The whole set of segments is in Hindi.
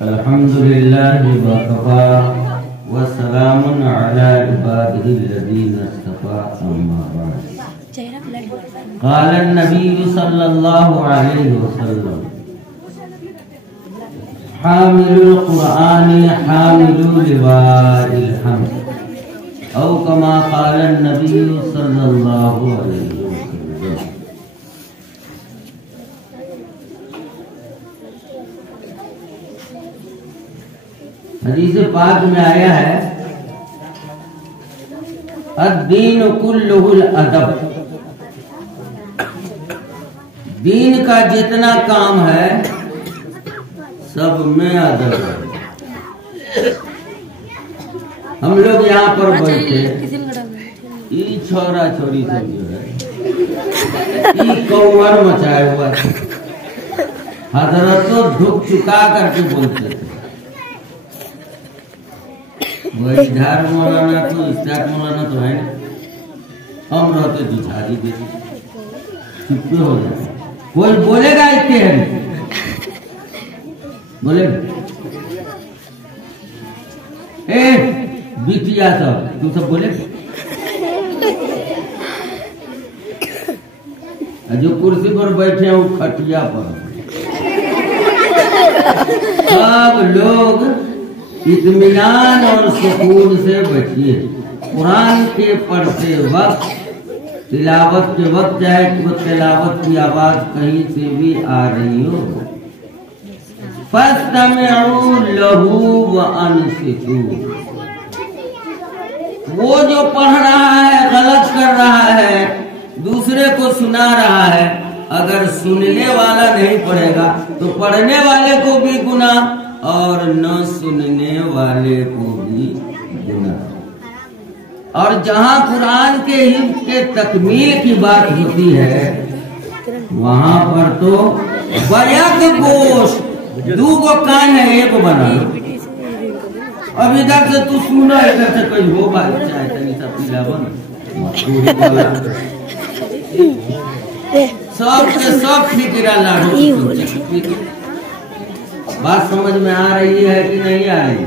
अल्हम्दुलिल्लाहि वकफ़ा वस्सलामुन अला इबादिहिल्लज़ीना इस्तफ़ा अम्मा बअद। क़ाल नबी सल्लल्लाहु अलैहि वसल्लम हामिलुल क़ुरआन हामिलु लिवाइल हम्द औ कमा क़ाल नबी सल्लल्लाहु अलैहि वसल्लम। हदीस पाक में आया है अद्दीन कुल्लुहुल अदब, दीन का जितना काम है सब में अदब है। हम लोग यहाँ पर बैठे ई छोरा छोरी सब जो है ई कौवर मचाए हुआ हजरतों झुक चुका करके बोलते थे। वही झाड़ मौलाना तो इस्ताक मौलाना तो है ना, हम रहते तो झाड़ी देते चुप्पे हो जाए। कोई बोलेगा इसके बोले ए बिटिया सब तू सब बोले, जो कुर्सी पर बैठे हैं वो खटिया पर। सब लोग इत्मीनान और सुकून से बैठिए। कुरान के पढ़ते वक्त तिलावत के वक्त चाहे तो तिलावत की आवाज कहीं से भी आ रही हो, फस्तमिऊ लहू व अनसितू। वो जो पढ़ रहा है गलत कर रहा है, दूसरे को सुना रहा है, अगर सुनने वाला नहीं पढ़ेगा तो पढ़ने वाले को भी गुनाह और न सुनने वाले को भी गुनाह। और जहाँ कुरान के हिफ्ज़ के तकमील की बात होती है वहाँ पर तो बयक गोश्त दू गो कान है एक बना। अब इधर से तू सुना इधर से कोई हो बात चाहे तनी सा पीला बन सब के सब फिक्रा लाडो। बात समझ में आ रही है कि नहीं आ रही?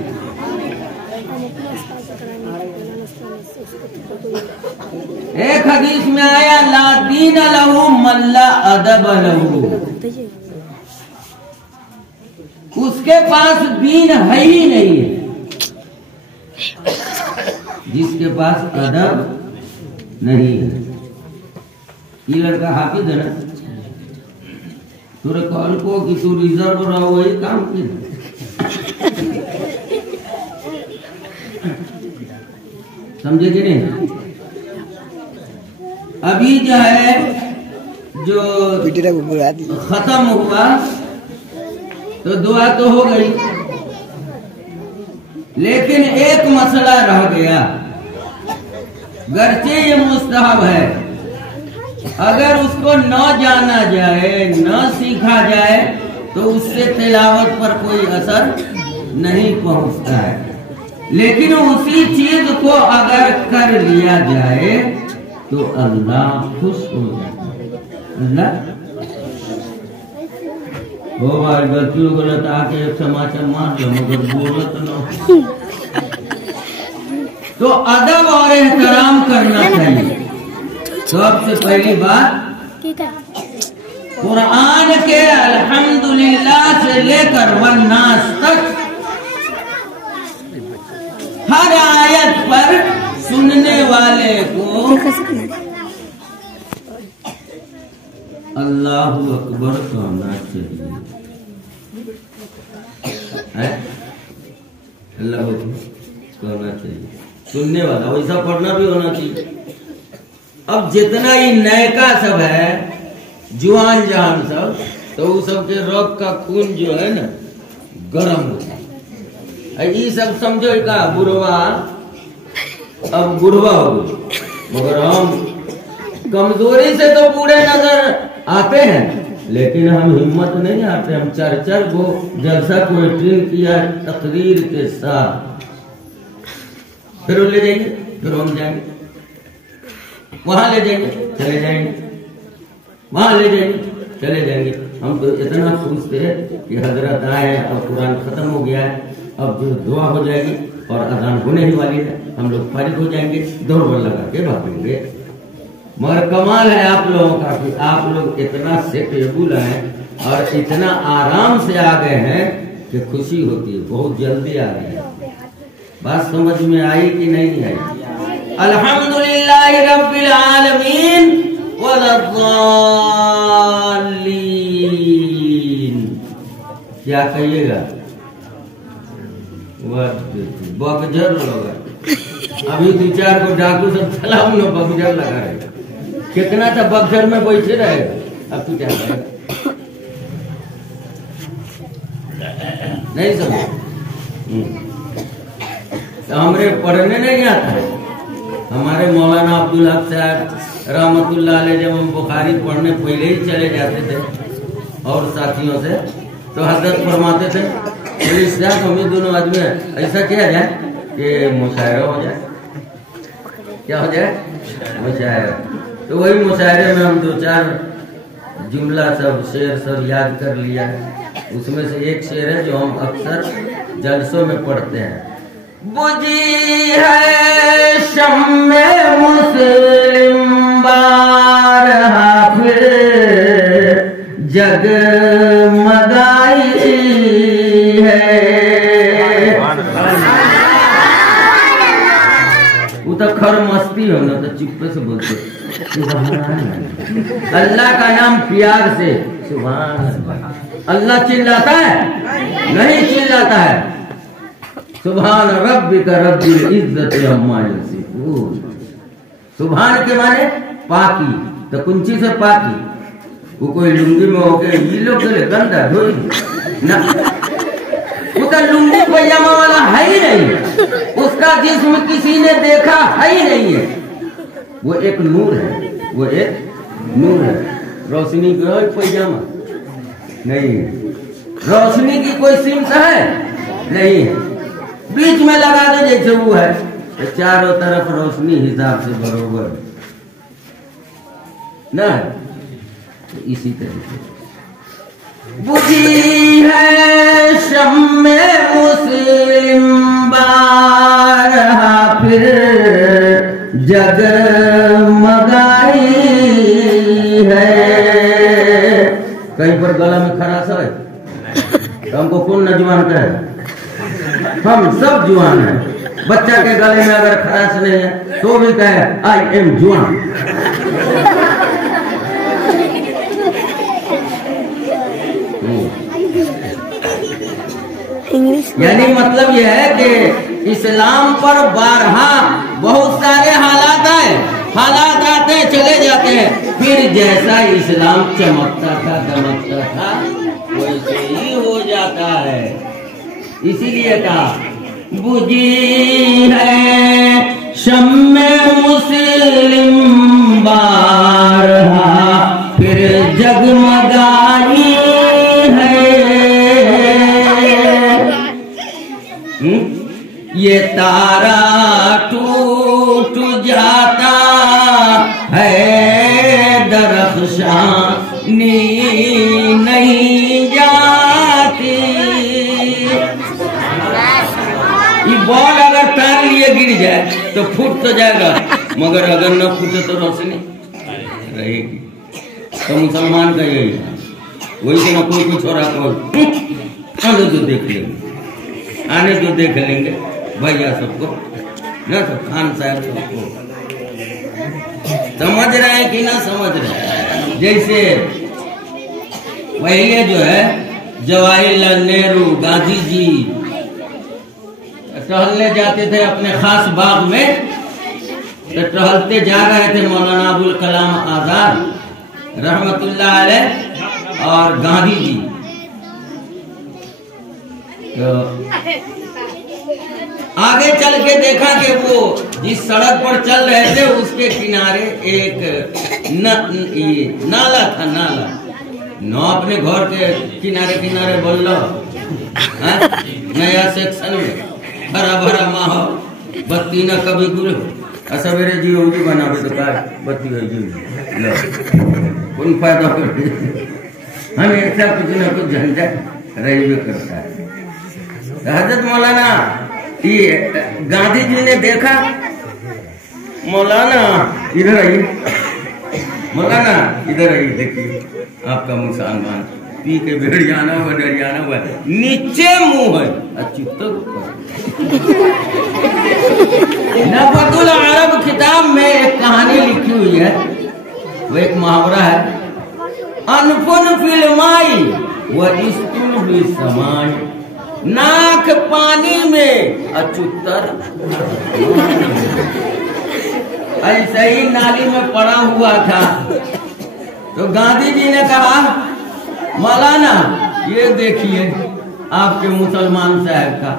एक हदीस में आया ला दीन लहू मल्ला अदब लहू, उसके पास दीन है ही नहीं है जिसके पास अदब नहीं है। ये लड़का हाफिज है ना, तोरे कॉल को कि तू रिजर्व रहो वही काम की। समझे कि नहीं? अभी जो है जो खत्म हुआ तो दुआ तो हो गई, लेकिन एक मसला रह गया। गर्चे ये मुस्तहब है, अगर उसको न जाना जाए न सीखा जाए तो उससे तिलावत पर कोई असर नहीं पहुंचता है। लेकिन उसी चीज को अगर कर लिया जाए तो अल्लाह खुश हो जाता है। अल्लाह हो भाई गलती गलत आके एक समाचार मार दो मगर बोलत न। तो अदब और एहतराम करना चाहिए। सबसे पहली बात कुरान के अल्हम्दुलिल्लाह से लेकर वन्नास तक हर आयत पर सुनने वाले को अल्लाहु अकबर कहना चाहिए। अल्लाहु अकबर कहना चाहिए, सुनने वाला वैसा पढ़ना भी होना चाहिए। अब जितना ही नयका सब है जुआन जहान सब, तो वो सब के रग का खून जो है ना गरम होता है। ये सब समझो का बुढ़वा अब बुढ़वा हो गए, मगर हम कमजोरी से तो बूढ़े नजर आते हैं, लेकिन हम हिम्मत नहीं आते। हम चार को जलसा को अटेंड किया तकरीर के साथ, फिर ले जाएंगे, फिर हम जाएंगे वहां ले जाएंगे चले जाएंगे, वहां ले जाएंगे चले जाएंगे। हम तो इतना खुश थे कि हजरत आए और कुरान खत्म हो गया है, अब जो दुआ हो जाएगी और अजान होने ही वाली है, हम लोग फारिग हो जाएंगे, दौड़ लगा के भागेंगे। मगर कमाल है आप लोगों का कि आप लोग इतना सेटेबल हैं और इतना आराम से आ गए हैं कि खुशी होती है, बहुत जल्दी आ गई है। बात समझ में आई कि नहीं आई? अल्हम्दुलिल्लाह रब्बिल आलमीन वलद्दालीन। क्या कहिएगा? बकझर होगा। अभी 2-4 को डाकू सब सलाम नो बकझर लगा रहे, कितना तो बकझर में बैठे रहेगा। अब तू क्या करेगा? नहीं समझ। तो हमरे पढ़ने नहीं आता है। हमारे मौलाना अब्दुल हक साहब रहमतुल्लाह अलैह जब हम बुखारी पढ़ने पहले ही चले जाते थे और साथियों से, तो हजरत फरमाते थे हमें दोनों आदमी ऐसा किया जाए कि मुशायरा हो जाए। क्या हो जाए? मुशायरा। तो वही मुशायरे में हम 2-4 जुमला सब शेर सब याद कर लिया। उसमें से एक शेर है जो हम अक्सर जलसों में पढ़ते हैं। बुझी है शम्मे मुस्लिम बारहा फिर जगमगाई है। वो तो खर मस्ती हो ना, तो चुप्पे से बोलते अल्लाह का नाम प्यार से सुभान अल्लाह। अल्लाह चिल्लाता है? नहीं चिल्लाता है। सुभान रब्बिका रब्बिल इज्जति अम्मा यसिफून। सुभान के माने पाकी, तो कुंची से पाकी। वो कोई लुंगी में होके ये लोग गंदा धोई ना, वो तो लुंगी पैजामा वाला है ही नहीं, उसका जिस्म किसी ने देखा है ही नहीं है। वो एक नूर है, वो एक नूर है। रोशनी का पैजामा नहीं है, रोशनी की कोई सिमत है नहीं है। बीच में लगा दे जैसे वो है, तो चारों तरफ रोशनी हिसाब से बरोबर ना। तो इसी तरीके बुझी है शम्मे मुस्लिम बारहा फिर जगमगाई है। कहीं पर गला में खराश है तो हमको कौन नौजवान कहे? हम सब जुआन हैं। बच्चा के गले में अगर खराश नहीं है तो भी कहे आई एम जुआन। यानी मतलब यह है कि इस्लाम पर बारहा बहुत सारे हालात आए, हालात आते चले जाते हैं, फिर जैसा इस्लाम चमकता था दमकता था वैसे ही हो जाता है। इसीलिए कहा बुझी है शम्मे मुस्लिम बारहा फिर जगमगाई है। ये तारा टूट जाता है दरख्शानी नहीं जाती। ये बॉल अगर तार लिए गिर जाए तो फूट तो जाएगा, मगर अगर न फूटे तो रोशनी रहेगी। तो मुसलमान का यही है। वही से न कोई छोड़ा कोई आने तो देख लेंगे, आने तो देख लेंगे भैया सबको ना, सब खान साहब सबको। समझ रहे हैं कि ना समझ रहे हैं? जैसे पहले जो है जवाहरलाल नेहरू गांधी जी टहलने जाते थे अपने खास बाग में, तो टहलते जा रहे थे मौलाना अबुल कलाम आजाद रहमतुल्लाह अलैह और गांधी जी। तो आगे चल के देखा कि वो जिस सड़क पर चल रहे थे उसके किनारे एक नाला था। नाला न अपने घर के किनारे किनारे बोल लो, नया सेक्शन में हरा भरा माहौल, बत्ती न कभी गुल हो। सवेरे जी उजी बनावे तो का बत्ती हो जी कौन फायदा कर हमेशा कुछ न कुछ झंझट रही करता है। हजरत मौलाना ये गांधी जी ने देखा, मौलाना इधर आइए, मौलाना इधर आइए, देखिए आपका मुसलमान पी के बेड़ियाना हुआ डरियाना हुआ, नीचे मुंह है नफतुल अरब किताब में एक कहानी लिखी हुई है, वो एक मुहावरा है, अनफुन फिल्माई व इस्तुन भी समाई, नाक पानी में अचुत्तर। ऐसे ही नाली में पड़ा हुआ था तो गांधी जी ने कहा, मौलाना ये देखिए आपके मुसलमान साहब का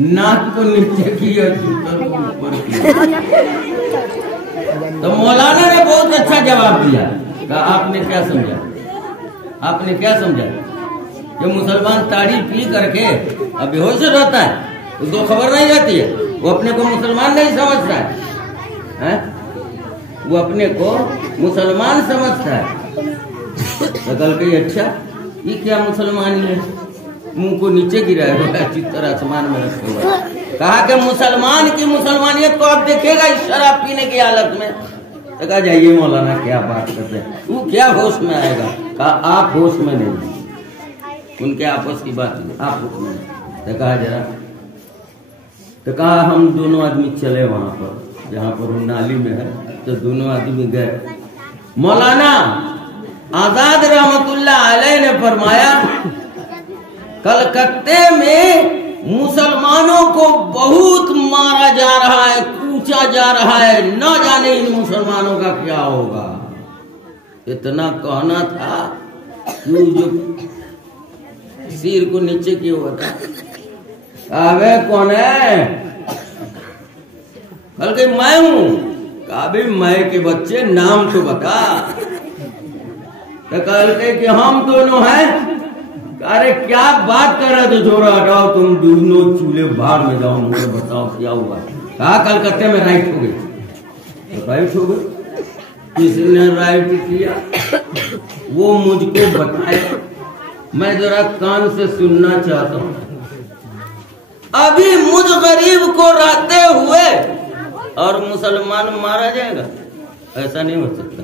नाक को नीचे किया, अचुत्तर को ऊपर किया। तो मौलाना ने बहुत अच्छा जवाब दिया, कहा आपने क्या समझा, आपने क्या समझा कि मुसलमान ताड़ी पी करके अब बेहोश रहता है, उसको खबर नहीं रहती है, वो अपने को मुसलमान नहीं समझता है, वो अपने को मुसलमान समझता है। तो कल कही अच्छा ये क्या मुसलमानी है, मुंह को नीचे गिराया हुआ, चित्तर आसमान में रखे हुआ। कहा कि मुसलमान की मुसलमानियत को आप देखेगा इस शराब पीने की हालत में। तो कहा जाइए मौलाना क्या बात करते हैं, वो क्या होश में आएगा। कहा आप होश में नहीं, उनके आपस की बात है, आप होश में नहीं। तो कहा जरा, तो कहा हम दोनों आदमी चले वहां पर जहां पर वो नाली में है, तो दोनों आदमी गए। मौलाना आजाद रहमतुल्लाह अलैह ने फरमाया, कलकत्ते में मुसलमानों को बहुत मारा जा रहा है, कूचा जा रहा है, न जाने इन मुसलमानों का क्या होगा। इतना कहना था कि जो सिर को नीचे किया हुआ था, अबे कौन है, कल के मैं हूं। कहा मैं के बच्चे नाम तो बता। तो कल के कि हम दोनों हैं। अरे क्या बात कर रहे थे, छोरा हटाओ, तुम दोनों चूल्हे बाहर में जाओ, मुझे बताओ क्या हुआ। कहा कलकत्ते में राइट हो गई। तो राइट हो गई, किसने राइट किया वो मुझको बताए, मैं जरा कान से सुनना चाहता हूँ। अभी मुझ गरीब को रहते हुए और मुसलमान मारा जाएगा, ऐसा नहीं हो सकता।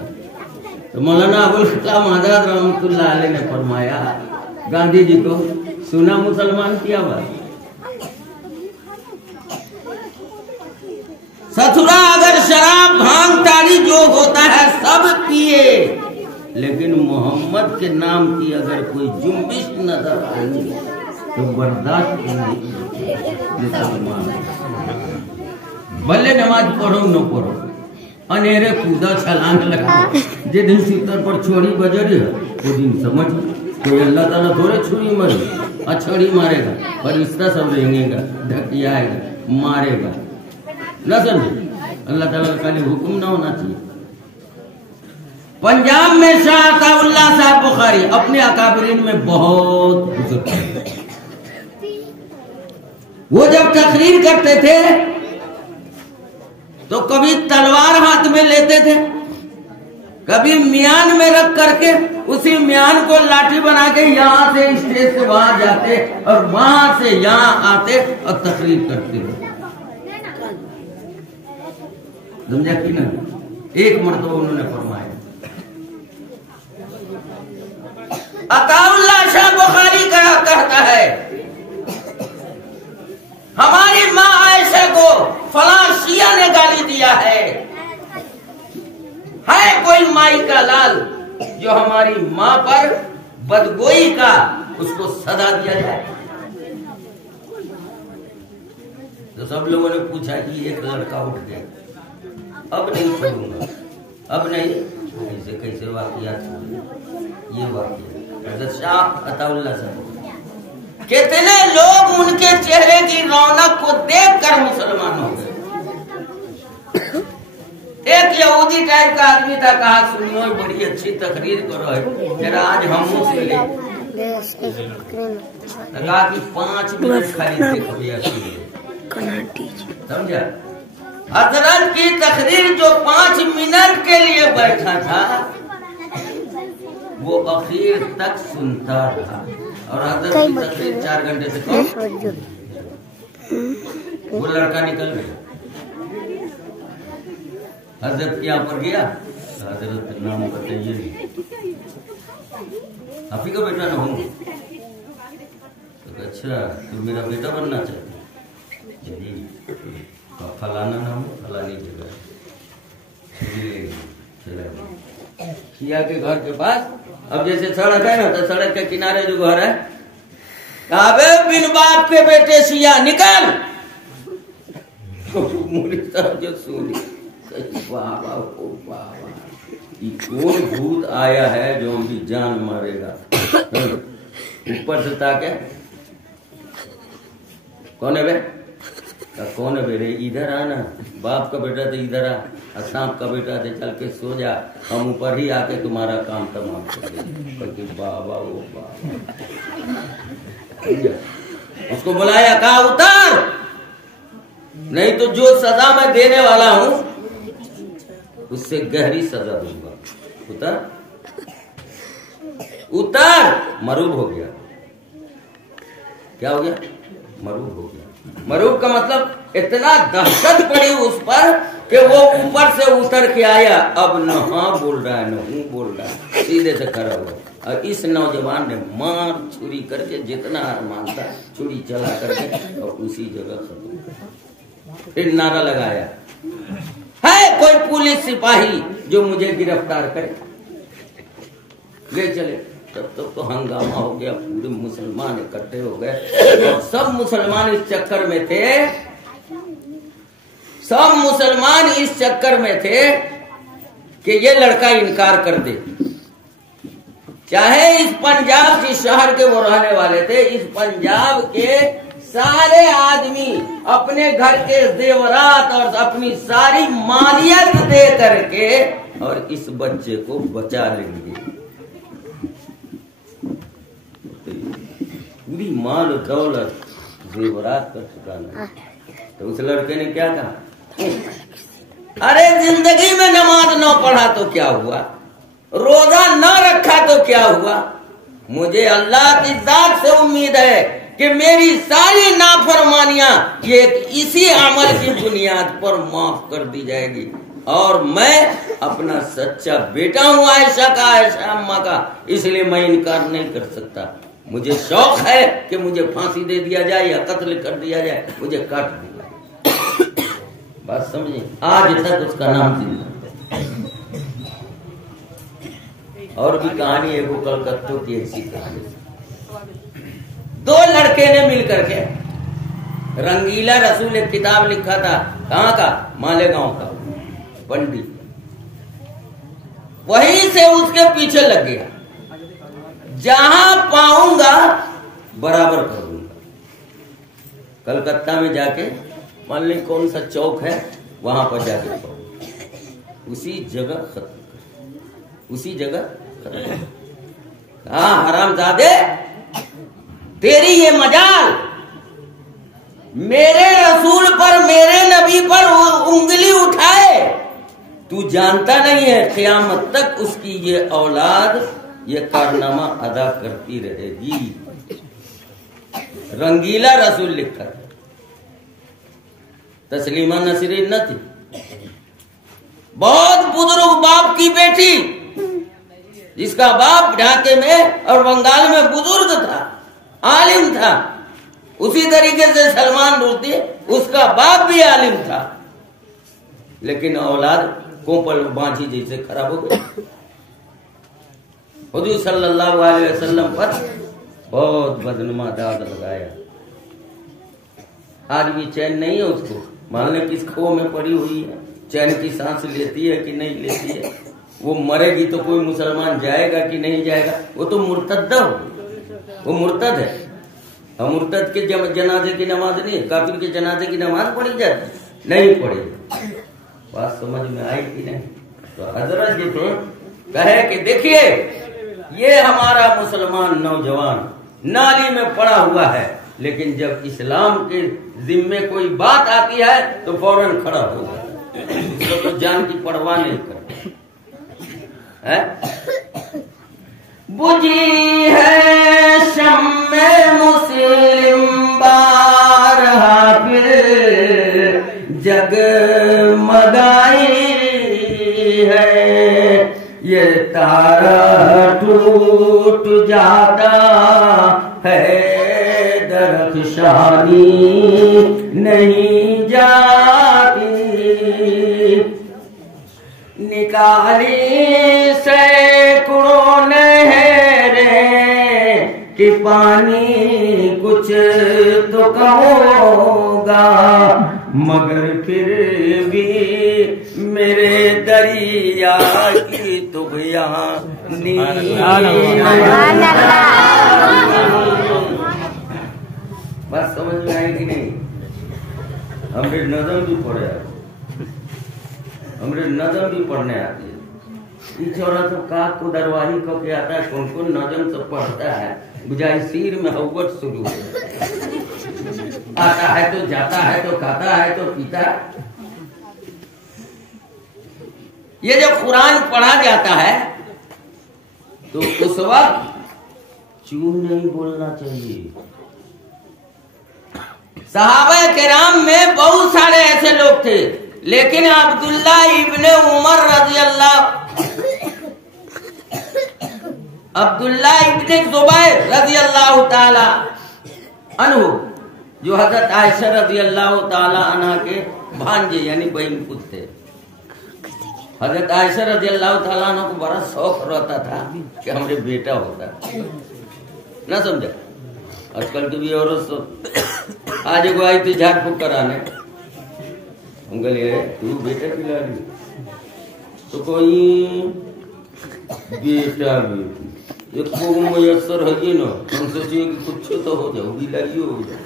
तो मौलाना अबुल कलाम आजाद रहमतुल्लाह अलैह ने फरमाया गांधी जी को, सुना मुसलमान की आवाज, सथुरा अगर शराब भांग ताड़ी जो होता है सब पिए, लेकिन मोहम्मद के नाम की अगर कोई जुम्बिश नजर आई तो बर्दाश्त नहीं। भले नमाज पढ़ो न पढ़ो, अनेरे कूदा छलांग लगा, जे दिन सितर पर छोड़ी बजरी है वो दिन समझ कोई अल्लाह ताला थोड़े छुरी मारे, छड़ी मारेगा, फरिश्ता सब रहेंगेगा, ढकियाएगा, मारेगा, न समझे। अल्लाह ताला का खाली हुक्म ना होना चाहिए। पंजाब में शाह अताउल्लाह साहब बुखारी अपने अकाबरीन में बहुत बुजुर्ग थे। वो जब तकरीर करते थे तो कभी तलवार हाथ में लेते थे, कभी म्यान में रख करके उसी म्यान को लाठी बना के यहाँ से स्टेज से वहां जाते और वहां से यहाँ आते और तकरीर करते थे। समझा कि ना? एक मर्तबा उन्होंने फरमाया, अताउल्लाह शाह बुखारी कहता है, हमारी माँ आयशा को फलां शिया ने गाली दिया है कोई माई का लाल जो हमारी माँ पर बदगोई का उसको सदा दिया जाए। तो सब लोगों ने पूछा कि एक लड़का उठ गया, अब नहीं छोड़ूंगा, अब नहीं। कैसे कैसे वाकयात, ये वाकया शाह अताउल्लाह साहब, कितने लोग उनके चेहरे की रौनक को देखकर मुसलमान हो गए। एक यहूदी टाइप का आदमी था, कहा सुनियो बड़ी अच्छी तकरीर करो है, जरा आज हम सुन ले। कहा कि 5 मिनट खाली समझा। हजरत की तकरीर जो 5 मिनट के लिए बैठा था वो आखिर तक सुनता रहा। और हजरत की तकरीर 4 घंटे से कम, वो लड़का निकल गया। हजरत के यहाँ पर गया, हजरत नाम बताइए, आप ही का बेटा ना हूँ? तो अच्छा, तो मेरा बेटा बनना चाहते जी, फलाना नाम, फलानी जगह किया के घर के पास। अब जैसे सड़क है ना, तो सड़क के किनारे जो घर है, अबे बिन बाप के बेटे सिया निकल। मुरी साहब जो सुनी, बाबा ओ बाबा, ये कौन भूत आया है जो हम भी जान मारेगा। ऊपर से ताके, कौन है बे? कौन है बेटे? इधर आना, बाप का बेटा तो इधर आ, सांप का बेटा थे चल के सो जा, हम ऊपर ही आके तुम्हारा काम तमाम कर देंगे। बाबा वो बाबा, उसको बुलाया, कहा उतर, नहीं तो जो सजा मैं देने वाला हूं उससे गहरी सजा दूंगा। उतर उतर। मरूब हो गया। क्या हो गया? मरूब हो गया। मरूब का मतलब इतना दहशत पड़ी उस पर कि वो ऊपर से उतर के आया। अब न हाँ बोल रहा है न हूं बोल रहा है, सीधे से खड़ा हुआ। और इस नौजवान ने मार छुरी करके जितना अरमान था छुरी चला करके और उसी जगह खत्म। फिर नारा लगाया, है कोई पुलिस सिपाही जो मुझे गिरफ्तार करे? ले चले। तब तो हंगामा हो गया, पूरे मुसलमान इकट्ठे हो गए और सब मुसलमान इस चक्कर में थे, सब मुसलमान इस चक्कर में थे कि ये लड़का इनकार कर दे। चाहे इस पंजाब के शहर के वो रहने वाले थे, इस पंजाब के सारे आदमी अपने घर के जेवरात और अपनी सारी मालियत दे करके और इस बच्चे को बचा लेंगे। पूरी माल दौलत जेवरात कर चुकाना। तो उस लड़के ने क्या कहा, अरे जिंदगी में नमाज न पढ़ा तो क्या हुआ, रोजा न रखा तो क्या हुआ, मुझे अल्लाह की जात से उम्मीद है कि मेरी सारी नाफरमानियां ये इसी अमल की बुनियाद पर माफ कर दी जाएगी और मैं अपना सच्चा बेटा हूं आयशा का, आयशा अम्मा का, इसलिए मैं इनकार नहीं कर सकता। मुझे शौक है कि मुझे फांसी दे दिया जाए या कत्ल कर दिया जाए, मुझे काट दिया जाए। बात समझे? आज तक उसका नाम जिंदा। और भी कहानी है वो कलकत्ता की ऐसी कहानी। 2 लड़के ने मिलकर के रंगीला रसूल एक किताब लिखा था। कहाँ का? मालेगांव का पंडित। वहीं से उसके पीछे लग गया, जहां पाऊंगा बराबर करूंगा। कलकत्ता में जाके मान ली कौन सा चौक है, वहां पर जाके पाऊंगा, उसी जगह खत्म, उसी जगह खत्म। हाँ हरामजादे, तेरी ये मजाल, मेरे रसूल पर, मेरे नबी पर उंगली उठाए, तू जानता नहीं है क़यामत तक उसकी ये औलाद ये कारनामा अदा करती रहेगी। रंगीला रसूल लिखा, तस्लीमा नसरीन न थी, बहुत बुजुर्ग बाप की बेटी, जिसका बाप ढाके में और बंगाल में बुजुर्ग था, आलिम था। उसी तरीके से सलमान रुश्दी, उसका बाप भी आलिम था, लेकिन औलाद कोपल बांझी जैसे खराब हो गई। हुजूर सल्लल्लाहु अलैहि वसल्लम पर बहुत बदनुमा दाग लगाया। आज भी चैन नहीं है उसको, मान ले किस खो में पड़ी हुई है, चैन की सांस लेती है कि नहीं लेती है। वो मरेगी तो कोई मुसलमान जाएगा कि नहीं जाएगा, वो तो मुर्तद्दा हो, वो मुर्तद है। और मुर्तद के जनाजे की नमाज नहीं, काफिर के जनाजे की नमाज पढ़ी जाती नहीं पढ़ी। बात समझ में आई कि नहीं? तो हजरत जी थे, कहे कि देखिए ये हमारा मुसलमान नौजवान नाली में पड़ा हुआ है, लेकिन जब इस्लाम के जिम्मे कोई बात आती है तो फौरन खड़ा हो जाता है, तो जान की परवाह नहीं करता है। बुझी है शम्मे मुस्लिम बारहा फिर जगमगाई है, ये तारा टूट जाता है दरख्शानी नहीं जाती, निकाली सैकड़ों नहरें कि पानी कुछ तो कम होगा, मगर फिर भी मेरे दरिया की तुगयानी। बस समझ में आई कि नहीं? हमरे नज़म भी पढ़े, हमरे नज़म भी पढ़ने आती है। इस औरत तो का को दरवाही को के आता है, कौन कौन नज़म सब पढ़ता है, बुझाई सिर में हव्वत शुरू हो आता है तो जाता है तो खाता है तो पीता। ये जब कुरान पढ़ा जाता है तो उस वक्त चूं नहीं बोलना चाहिए। सहाबा किराम में बहुत सारे ऐसे लोग थे, लेकिन अब्दुल्ला इब्ने उमर अब्दुल्ला इब्ने जुबैर रज़ियल्लाहु ताला अन्हु, जो हजरत आयशा रज़ियल्लाहु ताला अन्हा के भांजे यानी बहन पुत्र थे। हजरत आयशा रज़ियल्लाहु ताला अन्हा को बड़ा शौक रहता था कि हमारे बेटा होता, ना समझा। आजकल की भी औरत सब आज एगो आई थी झाड़ फूक कराने, हम कहलिए तू बेटा खिला ली तो कोई बेटा बेटी एक को मयसर है ना, हम सोचिए कि कुछ तो हो जाओ, बिलाई हो जाए।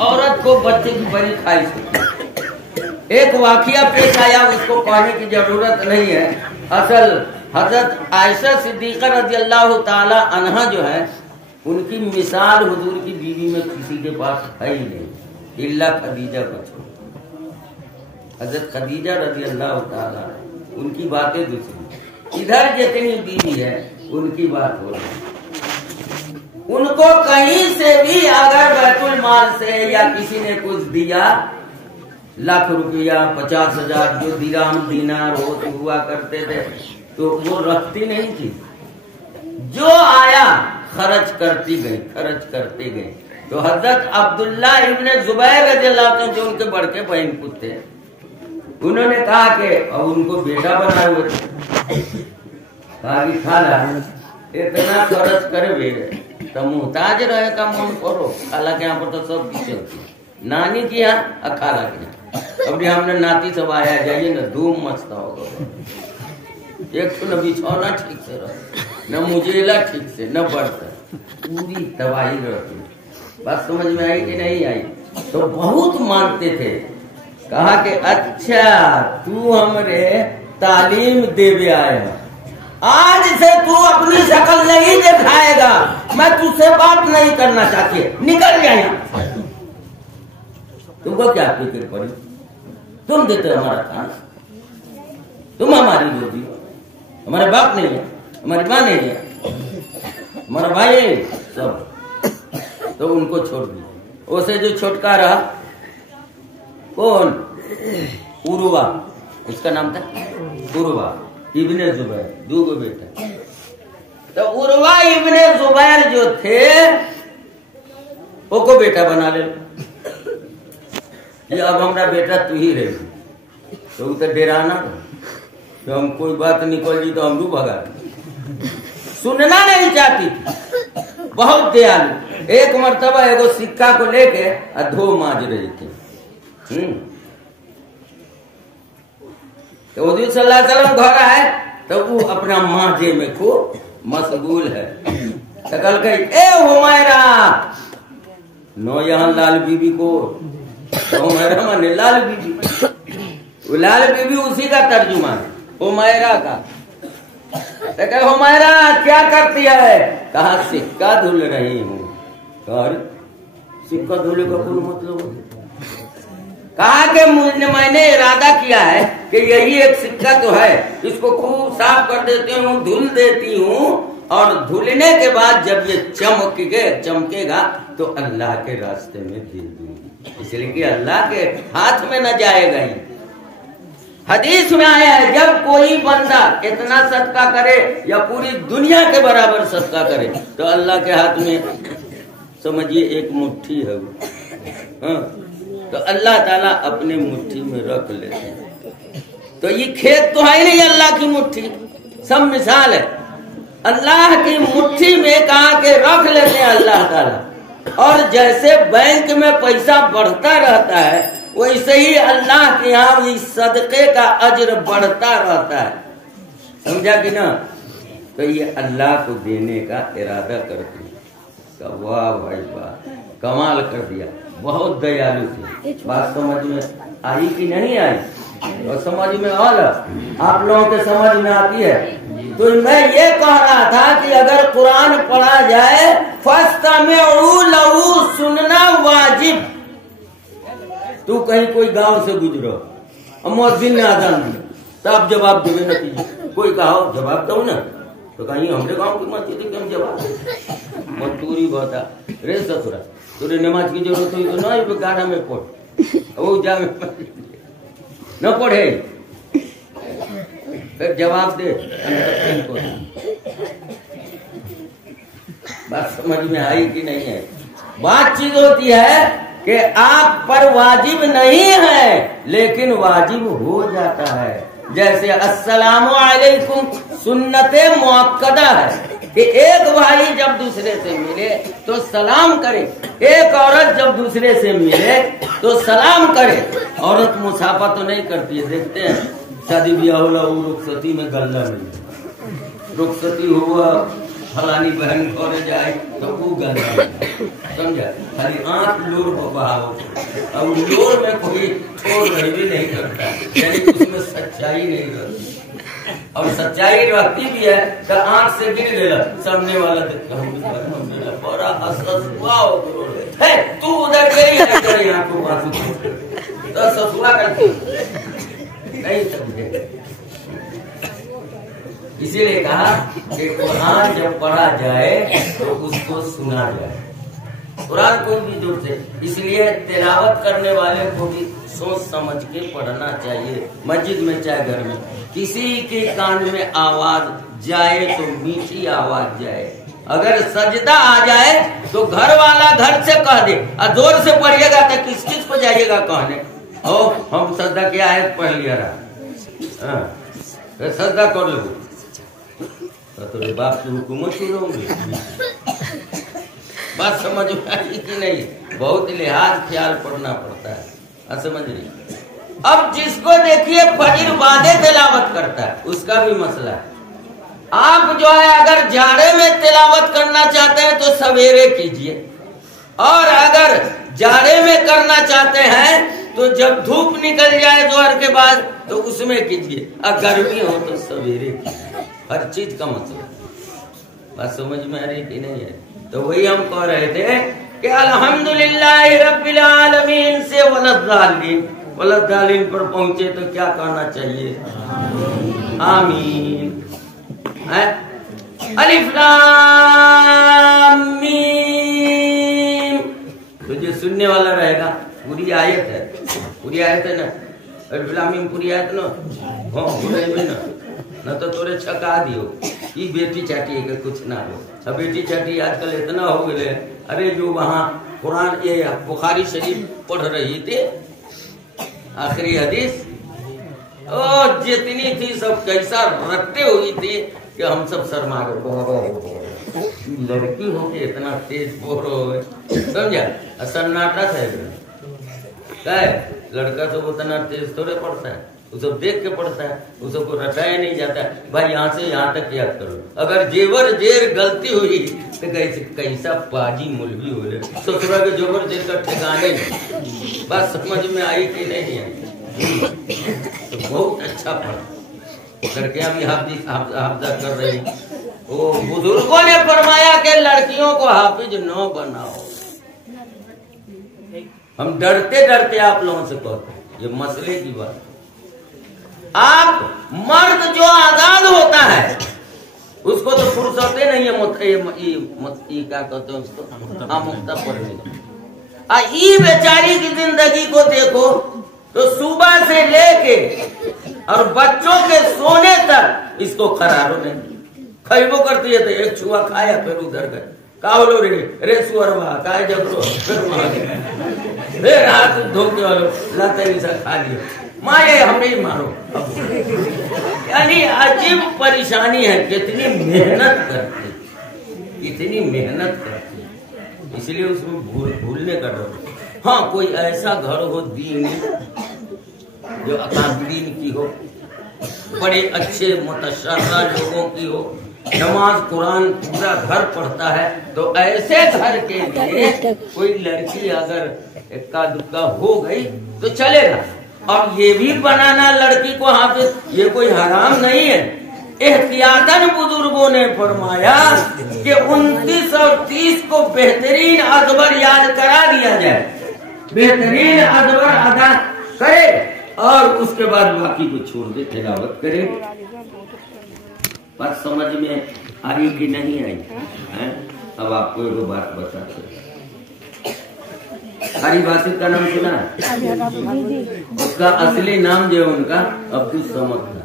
औरत को बच्चे की बड़ी ख्वाहिश होती। एक वाकया पेश आया, उसको कहने की जरूरत नहीं है। असल हजरत आयशा सिद्दीक़ा रज़ियल्लाहु ताला अन्हा जो है, उनकी मिसाल हुजूर की बीवी में किसी के पास है ही नहीं, इल्ला खदीजा को छोड़। हजरत खदीजा रज़ियल्लाहु ताला, उनकी बातें दूसरी, इधर जितनी बीवी है उनकी बात हो रही। उनको कहीं से भी अगर बैतुल माल से या किसी ने कुछ दिया, लाख रुपया 50,000 जो दिराम दीनार हुआ करते थे, तो वो रखती नहीं थी। जो आया खर्च करती गई, खर्च करती गई। तो हजरत अब्दुल्ला इब्ने जुबैर रज़ियल्लाहु अन्हु, जो उनके बड़के बहन पुत्र थे, उन्होंने कहा कि और उनको बेटा बनाए हुए थे, कहा कि खाला इतना खर्च करे तो मुहताज रहे का मन करो। खाला के यहाँ पर तो सब चीज चलती है, नानी की यहाँ और खाला के यहाँ। अब हमने नाती सब आया जाइए ना, धूम मचता होगा। एक तो न बिछौना ठीक से रहे, न मुजेला ठीक से, न बर्तन, पूरी तबाही रहती। बात समझ में आई कि नहीं आई? तो बहुत मानते थे। कहा कि अच्छा तू हमरे तालीम देवे आया, आज से तू अपनी शक्ल नहीं दिखाएगा, मैं तुझसे बात नहीं करना चाहती, निकल जाए। तुमको क्या फिक्र पड़ी? तुम देते हमारा खाना, तुम हमारी रोटी, हमारे बाप नहीं है, हमारी माँ नहीं है, हमारा भाई है सब। तो उनको छोड़ दिया। उसे जो छोटका रहा कौन? उर्वा, उसका नाम था उर्वा इब्ने जुबैर, 2 बेटा। तो उर्वा इब्ने जुबैर जो थे, वो को बेटा बना ले, ये अब हमारा बेटा तू ही रही। तो उधर डेराना तो हम कोई बात निकल जी तो हम भी भगा, सुनना नहीं चाहती थी, बहुत दयालु। एक मर्तबा एगो सिक्का को लेके धो मांज रही थी। तो हुजूर सल्लल्लाहु अलैहि वसल्लम घर आए तो वो अपना मांजे में खूब मशगूल है। तो कल कही ए हुमैरा, नो यहाँ लाल बीबी को, तो हुमैरा माने लाल बीबी, वो लाल बीबी उसी का तर्जुमा है हुमैरा का। तो कहे हुमैरा क्या करती है? कहा सिक्का धुल रही हूँ। सिक्का धुले का कोई मतलब कहा कि मैंने इरादा किया है कि यही एक सिक्का तो है, इसको खूब साफ कर देती हूँ, धुल देती हूँ, और धुलने के बाद जब ये चमकेगा तो अल्लाह के रास्ते में दे दूंगी, इसलिए कि अल्लाह के हाथ में न जाएगा ही। हदीस में आया है जब कोई बंदा इतना सदका करे या पूरी दुनिया के बराबर सदका करे तो अल्लाह के हाथ में समझिए एक मुट्ठी है वो, हाँ, तो अल्लाह ताला अपने मुट्ठी में रख लेते हैं। तो ये खेत तो है नहीं अल्लाह की मुट्ठी, सब मिसाल है। अल्लाह की मुट्ठी में कहा के रख लेते हैं अल्लाह ताला, और जैसे बैंक में पैसा बढ़ता रहता है वैसे ही अल्लाह के यहाँ इस सदके का अज्र बढ़ता रहता है, समझा कि ना। तो ये अल्लाह को देने का इरादा करती है। वाह भाई वाह, कमाल कर दिया, बहुत दयालु थी। बात समझ में आई कि नहीं आई? और समझ में आप लोगों के समझ में आती है? तो मैं ये कह रहा था कि अगर कुरान पढ़ा जाए फस्तमिउ लहू, सुनना वाजिब। तू कहीं कोई गांव से गुजरो और मुअज्जिन ने आजान दी तो आप जवाब देवे न कीजिए। कोई कहा जवाब दो ना, तो कहीं हमरे गांव की मस्जिद के हम जवाब मजदूरी बता रे ससुरा, तुरे नमाज की जरूरत हुई तो ना गाना में पढ़, वो जा न पढ़े फिर जवाब दे। बात समझ में आई कि नहीं है? बात चीज होती है कि आप पर वाजिब नहीं है लेकिन वाजिब हो जाता है। जैसे अस्सलामु अलैकुम सुन्नते मुअक्कदा है कि एक भाई जब दूसरे से मिले तो सलाम करे, एक औरत जब दूसरे से मिले तो सलाम करे। औरत मुसाफा तो नहीं करती है, देखते हैं शादी ब्याह होला रुखसती में गल्ला नहीं, रुखसती हुआ फलानी बहन घर जाए तो वो गल्ला, समझा, खाली आंख लोर बहाओ, और लोर में कोई छोड़ रही भी नहीं करता, यानी उसमें सच्चाई नहीं रहती। और सच्चाई रहती भी है तो आंख से गिर गया, सामने वाला देखा बड़ा हसुआ है, तू उधर गई आंख को तो ससुआ करती नहीं समझे। इसीलिए कहा कि कुरान जब पढ़ा जाए तो उसको सुना जाए, कुरान को भी जोर से। इसलिए तिलावत करने वाले को भी सोच समझ के पढ़ना चाहिए। मस्जिद में चाहे घर में किसी के कान में आवाज जाए तो मीठी आवाज जाए। अगर सजदा आ जाए तो घर वाला घर से कह दे, और जोर से पढ़िएगा तो किस किस को जाइएगा कहने, ओ हम सजदा की आयत पढ़ लिया रहा, सजदा कर लो तो बाप की हुकूमत शुरू होंगे। बात समझ में आई कि नहीं? बहुत लिहाज ख्याल पढ़ना पड़ता है, समझ रही। अब जिसको देखिए फजर बादे तिलावत करता है उसका भी मसला है। आप जो है अगर जाड़े में तिलावत करना चाहते हैं तो सवेरे कीजिए, और अगर जाड़े में करना चाहते हैं तो जब धूप निकल जाए दोपहर के बाद तो उसमें कीजिए, और गर्मी हो तो सवेरे कीजिए। हर चीज का मतलब बात समझ में आ रही कि नहीं है? तो वही हम कह रहे थे कि अल्हम्दुलिल्लाह रब्बिल आलमीन से वलद्दालीन पर पहुंचे तो क्या कहना चाहिए? आमीन। अलिफ लाम मीम। तो जो सुनने वाला रहेगा, पूरी आयत है ना, अलिफ लाम मीम पूरी आयत ना, हाँ न तो तोरे छका दियो ये बेटी चाटी है कुछ ना हो। अब बेटी चाटी आजकल इतना हो गए। अरे जो वहाँ कुरान ये बुखारी शरीफ पढ़ रही थी आखिरी हदीस, ओ जितनी थी सब कैसा रट्टे हुई थी कि हम सब शर्मा गए। लड़की हो के इतना तेज बोर हो गए, समझा? सन्नाटा था क्या है? लड़का तो उतना तेज थोड़े पड़ता है, वो सब देख के पढ़ता है, वो सबको रटाया नहीं जाता भाई यहाँ से यहाँ तक याद करो। अगर जेवर जेर गलती हुई तो कैसा पाजी मुलवी हो रहे, ससुरा के जेवर जेर का ठिकाने। बात समझ में आई कि नहीं आई? तो बहुत अच्छा पढ़ा, लड़कियां भी हाफिजा कर रही। वो बुजुर्गों ने फरमाया कि लड़कियों को हाफिज न बनाओ, हम डरते डरते आप लोगों से कहते हैं, ये मसले की बात। आप मर्द जो आजाद होता है उसको तो फुर्सते नहीं है क्या कहते हैं उसको, मुक्ता पढ़ने का। ये बेचारी की जिंदगी को देखो तो सुबह से लेके और बच्चों के सोने तक इसको करारो नहीं, खैबो करती है तो एक छुआ खाया फिर उधर गए, का बोलो रे सुअरवा का जबरो फिर हाथ धोके वालो लाते सा खा लिया, मारे हमें ही मारो। यानी अजीब परेशानी है, कितनी मेहनत करते, इतनी मेहनत करते, इसलिए उसमें भूलने का डर। हाँ, कोई ऐसा घर हो दीन जो अकादीन की हो, बड़े अच्छे मुतशर्रा लोगों की हो, नमाज कुरान पूरा घर पढ़ता है, तो ऐसे घर के लिए कोई लड़की अगर इक्का दुक्का हो गई तो चलेगा। और ये भी बनाना लड़की को हाफिज, ये कोई हराम नहीं है। एहतियातन बुजुर्गों ने फरमाया कि 29 और 30 को बेहतरीन अदबर याद करा दिया जाए, बेहतरीन अदबर अदा करे और उसके बाद बाकी को छोड़ दे, तिलावत करे। बात समझ में आई कि नहीं आई है? अब आपको एक बात बताते हैं। हरी बासित का नाम सुना है? उसका असली नाम जो है उनका अब्दुल समद था।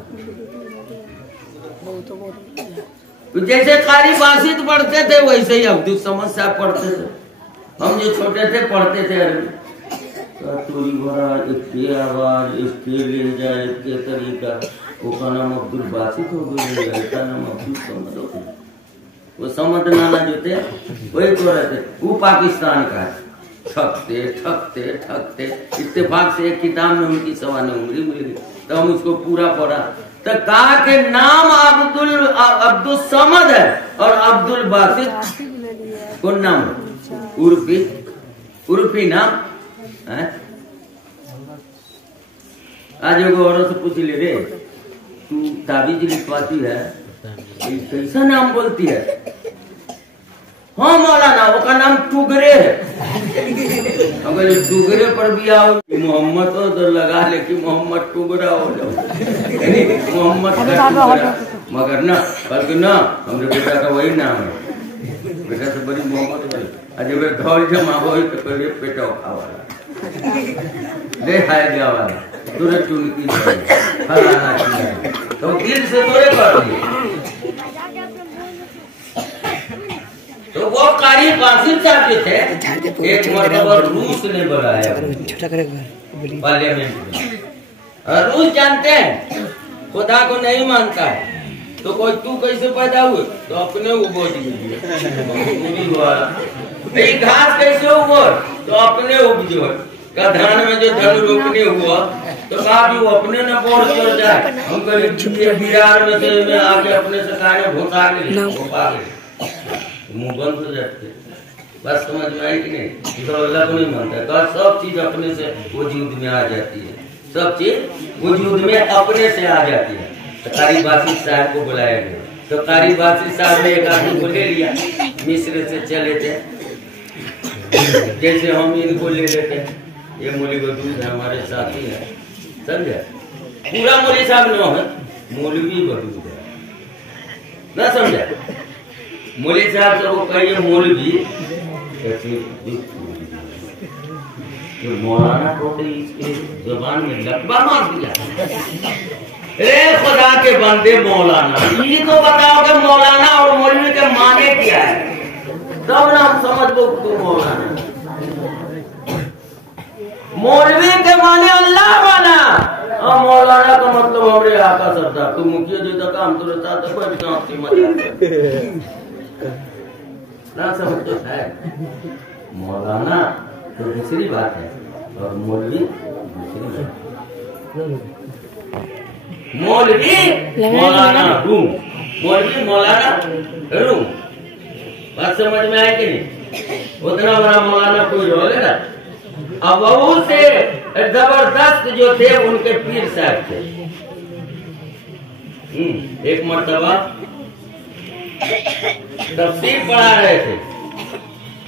तो जैसे कारी बासित पढ़ते थे वैसे ही अब्दुल समद साहब पढ़ते थे। हम जो छोटे थे पढ़ते थे, तोरी भरा इसके आवाज इसके ले जाए इसके तरीका, उसका नाम अब्दुल बासित हो गया, इसका नाम अब्दुल समद हो गया। वो समद नाना जो थे वही तो रहते, वो पाकिस्तान का है। ठकते ठकते ठकते इत्तेफाक से एक किताब में उनकी सवाने उम्री मिल गई, तो हम उसको पूरा पढ़ा, तो कहा के नाम अब्दुल समद है और अब्दुल बासित कौन नाम है? उर्फी नाम है। आज एगो औरत से पूछ ले रे, तू ताबीज लिखवाती है, कैसा नाम बोलती है? हाँ मौलाना, उसका नाम टुगरे है। अगर टुगरे पर भी आओ, मोहम्मद तो लगा ले कि मोहम्मद टुगरा हो जाओ, मोहम्मद का टुगरा, मगर ना बल्कि ना हमारे बेटा का वही नाम है, बेटा से बड़ी मोहम्मद है। अजय धौल जमा हो तो पहले पेटा उठा वाला ले हाय गया वाला तुरंत चुनकी तो दिल से तोड़े कर दिए। तो वो कारी बासित साहब जो थे, एक मरतबा रूस ने बुलाया पार्लियामेंट में। रूस जानते हैं खुदा को नहीं मानता है, तो कोई तू कैसे पैदा हुए? तो अपने उगो दिए। घास कैसे उगो? तो अपने उपजो। का धान में जो धन रोपने हुआ तो कहा कि वो अपने न बोर चढ़ जाए, हम कहीं बिहार में से आके अपने से खाने भोसा मुंह बंद हो जाते। बस समझ में आई कि नहीं? तो अल्लाह को नहीं मानता, सब चीज अपने से वजूद में आ जाती है, सब चीज वजूद में अपने से आ जाती है। तो कारी बासित साहब को बुलाया गया, तो कारी बासित साहब ने एक आदमी को ले लिया, मिस्र से चले थे, जैसे हम इनको ले लेते हैं, ये मौली बदूद है हमारे साथी है, समझे? पूरा मौली साहब न है, मौलवी बदूद है, ना समझा? मौली साहब से वो कहिए मौलवी, तो मौलाना को इसके जुबान में लकबा मार दिया। रे खुदा के बंदे मौलाना, ये तो बताओ कि मौलाना और मौलवी के माने क्या है, तब ना हम समझ लो तो मौलाना। मौलवी के माने अल्लाह वाला और मौलाना का मतलब हमारे आका सरदार। तो मुखिया जो तक हम तो रहता तो कोई भी मत ना समझ तो है। मौलाना तो दूसरी बात है और मौलवी दूसरी बात। मौलवी मौलाना रूम, मौलवी मौलाना रूम, बात समझ में आए कि नहीं? उतना बड़ा मौलाना कोई होगा। अब वो से जबरदस्त जो थे उनके पीर साहब थे। एक मर्तबा तफसीर पढ़ा रहे थे,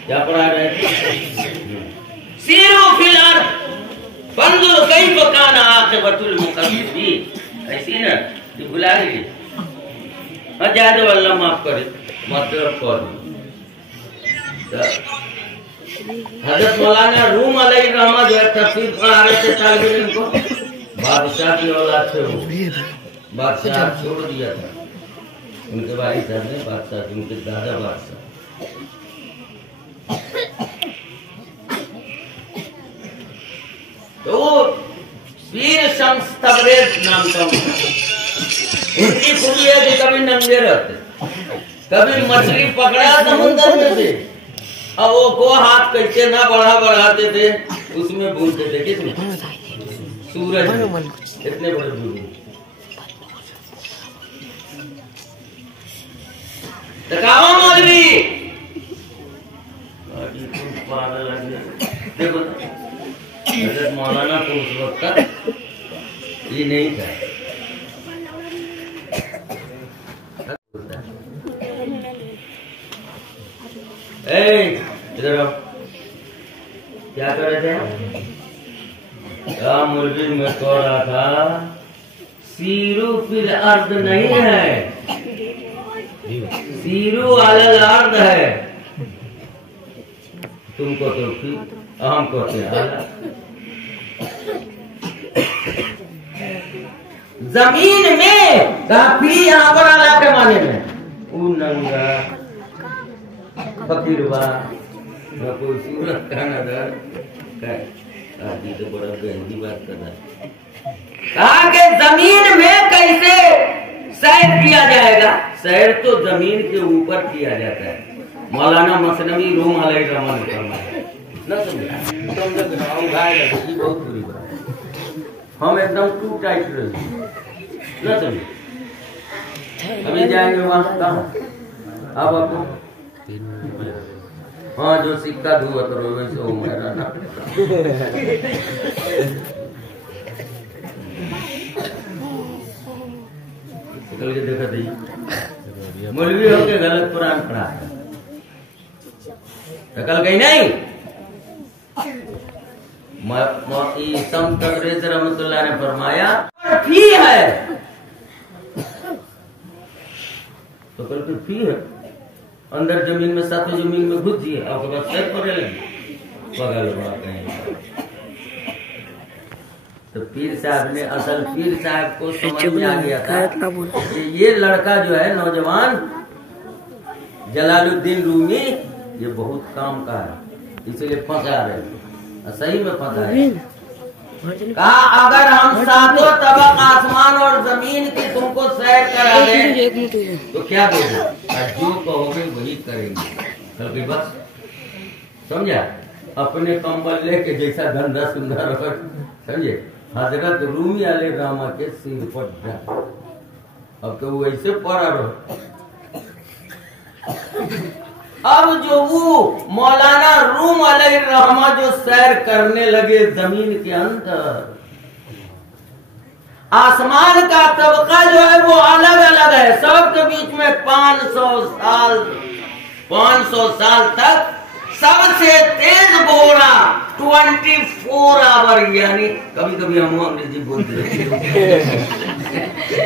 क्या पढ़ा रहे थे? सीरो फिलहाल पंजुल कई पकान आके बतुल मुकद्दमी ऐसी ना ये भुला गई। हाँ जादे वाला माफ करे मतलब कर हजरत मौलाना रूम अलैहि रहमा जो है तफसीर पढ़ा रहे थे तालिब इल्म को, बादशाह की औलाद थे वो, बादशाह छोड़ दिया था उनके भाई साहब ने, बादशाह उनके दादा बादशाह। तो पीर शम्स तबरेज नाम का उनकी खूबी है कि कभी नंगे रहते, कभी मछली पकड़ा समुद्र में से और वो को हाथ कैसे ना बढ़ाते थे उसमें भूलते थे। कितने सूरज इतने बड़े भूल मौलवी देखो हजरत मौलाना को उस वक्त तक ये नहीं था। इधर आओ, क्या कर रहे थे? क्या मौलवी में कह रहा था सीरू फिल अर्द नहीं है, सीरू अलल अर्द है। तुमको तो हम कहते हैं जमीन में काफी यहाँ पर आला के माने में नंगा फकीरवा न कोई सूरत का नजर आदि तो बड़ा गहरी बात कर रहा है। कहा कि जमीन में कैसे सैर किया जाएगा? सैर तो जमीन के ऊपर किया जाता है। मौलाना मसनवी रूम अलैहि रहमा ने फरमाया न समझे बहुत बुरी बात, हम एकदम टू टाइट रहे न समझे। अभी जाएंगे वहां कहाँ अब आपको हाँ जो सिक्का धुआ करो वैसे हो मेरा ना कल के देखा थी मौलवी होके गलत कुरान पढ़ा कल कहीं नहीं। रहमतुल्लाह ने फरमाया फी है तो कल फिर फी है अंदर जमीन में सातों जमीन में घुस दिए आपके पास सर पड़े लगे बगल कहीं। तो पीर साहब ने असल पीर साहब को समझ में आ गया था कि ये लड़का जो है नौजवान जलालुद्दीन रूमी ये बहुत काम का है, इसलिए फंसा रहे, सही में फंसा है। कहा अगर हम सातों तबक आसमान और जमीन की तुमको सैर करा दें तो क्या बोलो, जो कहोगे वही करेंगे। कल बस समझा, अपने कंबल लेके जैसा धंधा सुंदर और समझे हजरत रूमी अलैहि रहमा के सिर पर अब तो वो ऐसे पड़ा रहो। अब जो वो मौलाना रूम अलैहि रहमा जो सैर करने लगे जमीन के अंदर, आसमान का तबका जो है वो अलग अलग है, सबके बीच में 500 साल तक सबसे तेज बोरा 24 आवर, यानी कभी कभी हम अंग्रेजी बोलते हैं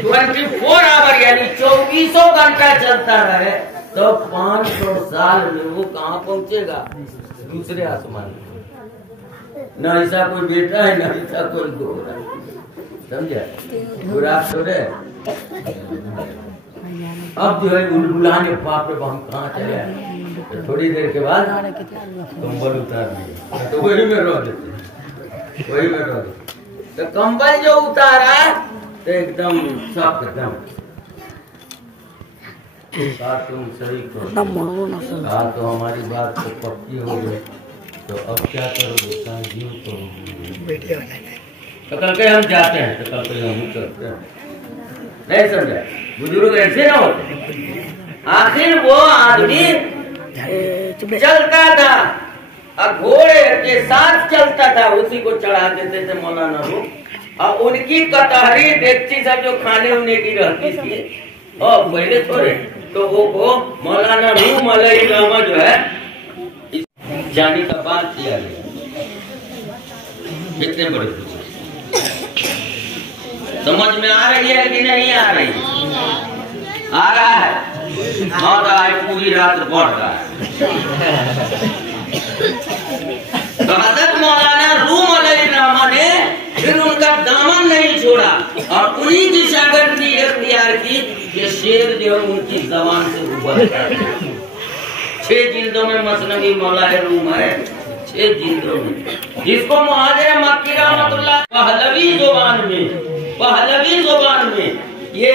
24 आवर यानी 24 घंटा चलता रहे तो 500 साल में वो कहाँ पहुंचेगा दूसरे आसमान में। न ऐसा कोई बेटा है न ऐसा कोई गोरा, समझे बुरा छोड़े। अब जो है बुलबुलाने बाप रे हम कहाँ चले, तो थोड़ी देर के बाद कंबल उतार दिए तो वही में रो देते, वही में रो देते। तो कंबल जो उतारा तो एकदम सब एकदम तुम सही कहो, तो हमारी बात तो पक्की हो गई, तो अब क्या करोगे? जीव करोगे। तो कल के हम जाते हैं, तो कल के हम करते हैं, नहीं समझा? बुजुर्ग ऐसे ना होते। आखिर वो आदमी चलता था और घोड़े के साथ चलता था, उसी को चढ़ा देते थे मौलाना रूम। और उनकी कटहरी देखती सब जो खाने उन्हें की रहती थी और पहले थोड़े तो वो मौलाना रूम अलैहि रहमा जो है जाने का बात किया गया। कितने बड़े खुश। समझ में आ रही है कि नहीं आ रही? आ रहा है। और आज पूरी रात बढ़ रहा है। तो हज़रत मौलाना रूम अलैहिर्रहमा ने फिर उनका दामन नहीं छोड़ा और उन्हीं की शागिर्दी इख्तियार की कि शेर जो उनकी जबान से उभरता है। 6 जिल्दों में मसनवी मौलाए रूम है, 6 जिल्दों में, जिसको मुहाजिर मक्की रहमतुल्लाह पहलवी जुबान में ये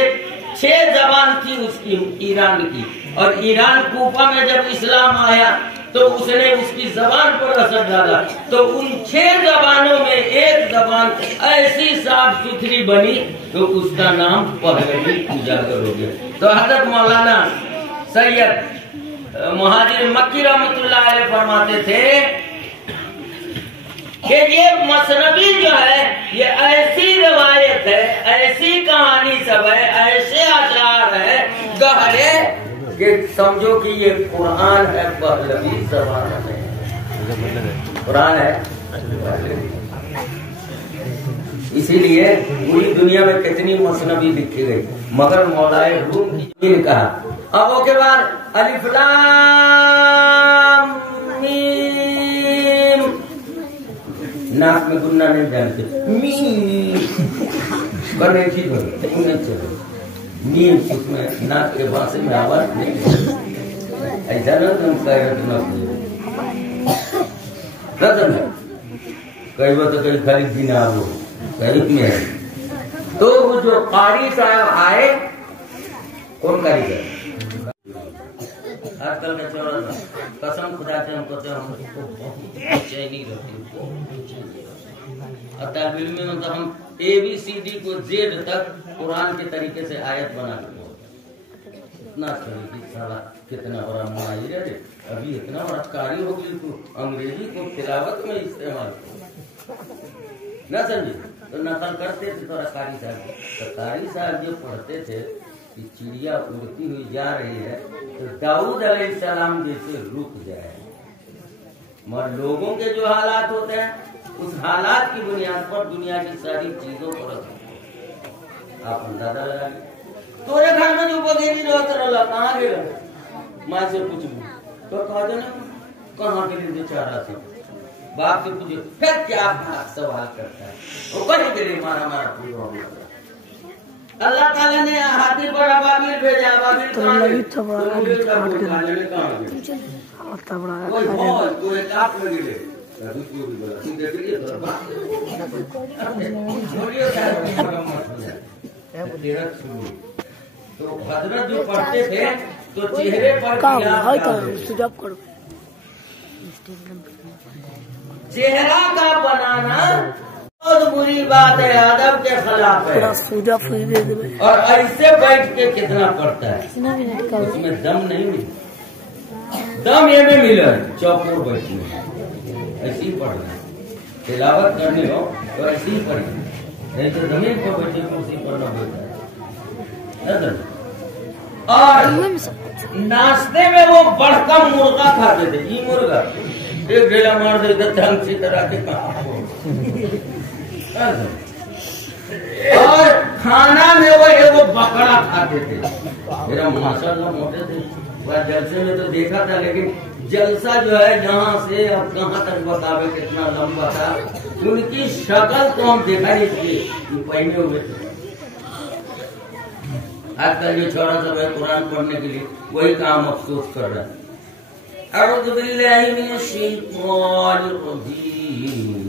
6 जबान थी उसकी, ईरान की। और ईरान कूफा में जब इस्लाम आया तो उसने उसकी जबान पर असर डाला, तो उन 6 जबानों में एक जबान ऐसी साफ सुथरी बनी तो उसका नाम पहलवी उजागर हो गया। तो हज़रत मौलाना सैयद मुहाजिर मक्की रहमतुल्लाह अलैह फरमाते थे कि ये मसनवी जो है ये ऐसी रवायत है, ऐसी कहानी सब है, ऐसे अशार है गहरे कि समझो कि ये कुरान है, पहलवी ज़बान है, कुरान है। इसीलिए पूरी दुनिया में कितनी मसनवी लिखी गई, मगर मौलाए रूम ने कहा। अब उसके बाद अलिफ लाम मीम, नाक में गुन्ना नहीं जानते, मीम करने की चलो, मीम उसमें नाक के भाषे में आवाज नहीं, ऐसा ना तुम कह कई बार तो कहीं खाली दिन आओ कहीं में। तो वो जो कारी साहब आए, कौन कारीगर? आजकल का चौरा कसम खुदा से हमको तो हमको बेचैनी रहती है। और तालिब इल्म में मतलब हम ABCD को Z तक कुरान के तरीके से आयत बना के इतना साला कितना बड़ा माहिर है, अभी इतना बड़ा कारी हो गई तो अंग्रेजी को तिलावत में इस्तेमाल न समझे तो नकल करते थे थोड़ा कारी साहब। तो कारी साहब जो पढ़ते थे कि चिड़िया उड़ती हुई जा रही है तो दाऊद अलैहिस्सलाम जैसे रुक जाए, मगर लोगों के जो हालात होते हैं उस हालात की बुनियाद पर दुनिया की सारी चीजों पर आप अंदाजा लगाइए। तो घर में जो बगेरी रहता कहाँ गए, माँ से पूछ तो कहा ना कहाँ के लिए बेचारा से, बाप से पूछे फिर क्या सवाल करता है, वो कहीं के लिए मारा पूरा। अल्लाह ताला ने हाथी पर अबाबिल भेजा, अबाबिल कहाँ गए, तो एक आप में गिरे तो हजरत जो पढ़ते थे तो चेहरे पर चेहरा का बनाना बहुत बुरी बात है, अदब के खिलाफ है। और ऐसे बैठ के कितना पड़ता है, उसमें दम नहीं मिलता, दम ये में मिला चौकोर बैठने, ऐसे ही पढ़ना, तिलावत करने हो तो ऐसे ही पढ़ना, नहीं तो जमीन पर बैठे कुर्सी पर न बैठा। और नाश्ते में वो बढ़का मुर्गा खाते थे, ये मुर्गा एक ढेला मार देते ढंग से तरह के काम। और खाना में वो बकरा खाते थे। मेरा माशाल्लाह मोटे थे, वह जलसे में तो देखा था, लेकिन जलसा जो है जहाँ से अब कहाँ तक बतावे कितना लंबा था, उनकी शक्ल तो हम देखा नहीं थी, पहने हुए थे। आजकल जो छोरा सब है कुरान पढ़ने के लिए वही काम अफसोस कर रहा है। अऊज़ु बिल्लाहि मिनश शैतानिर रजीम,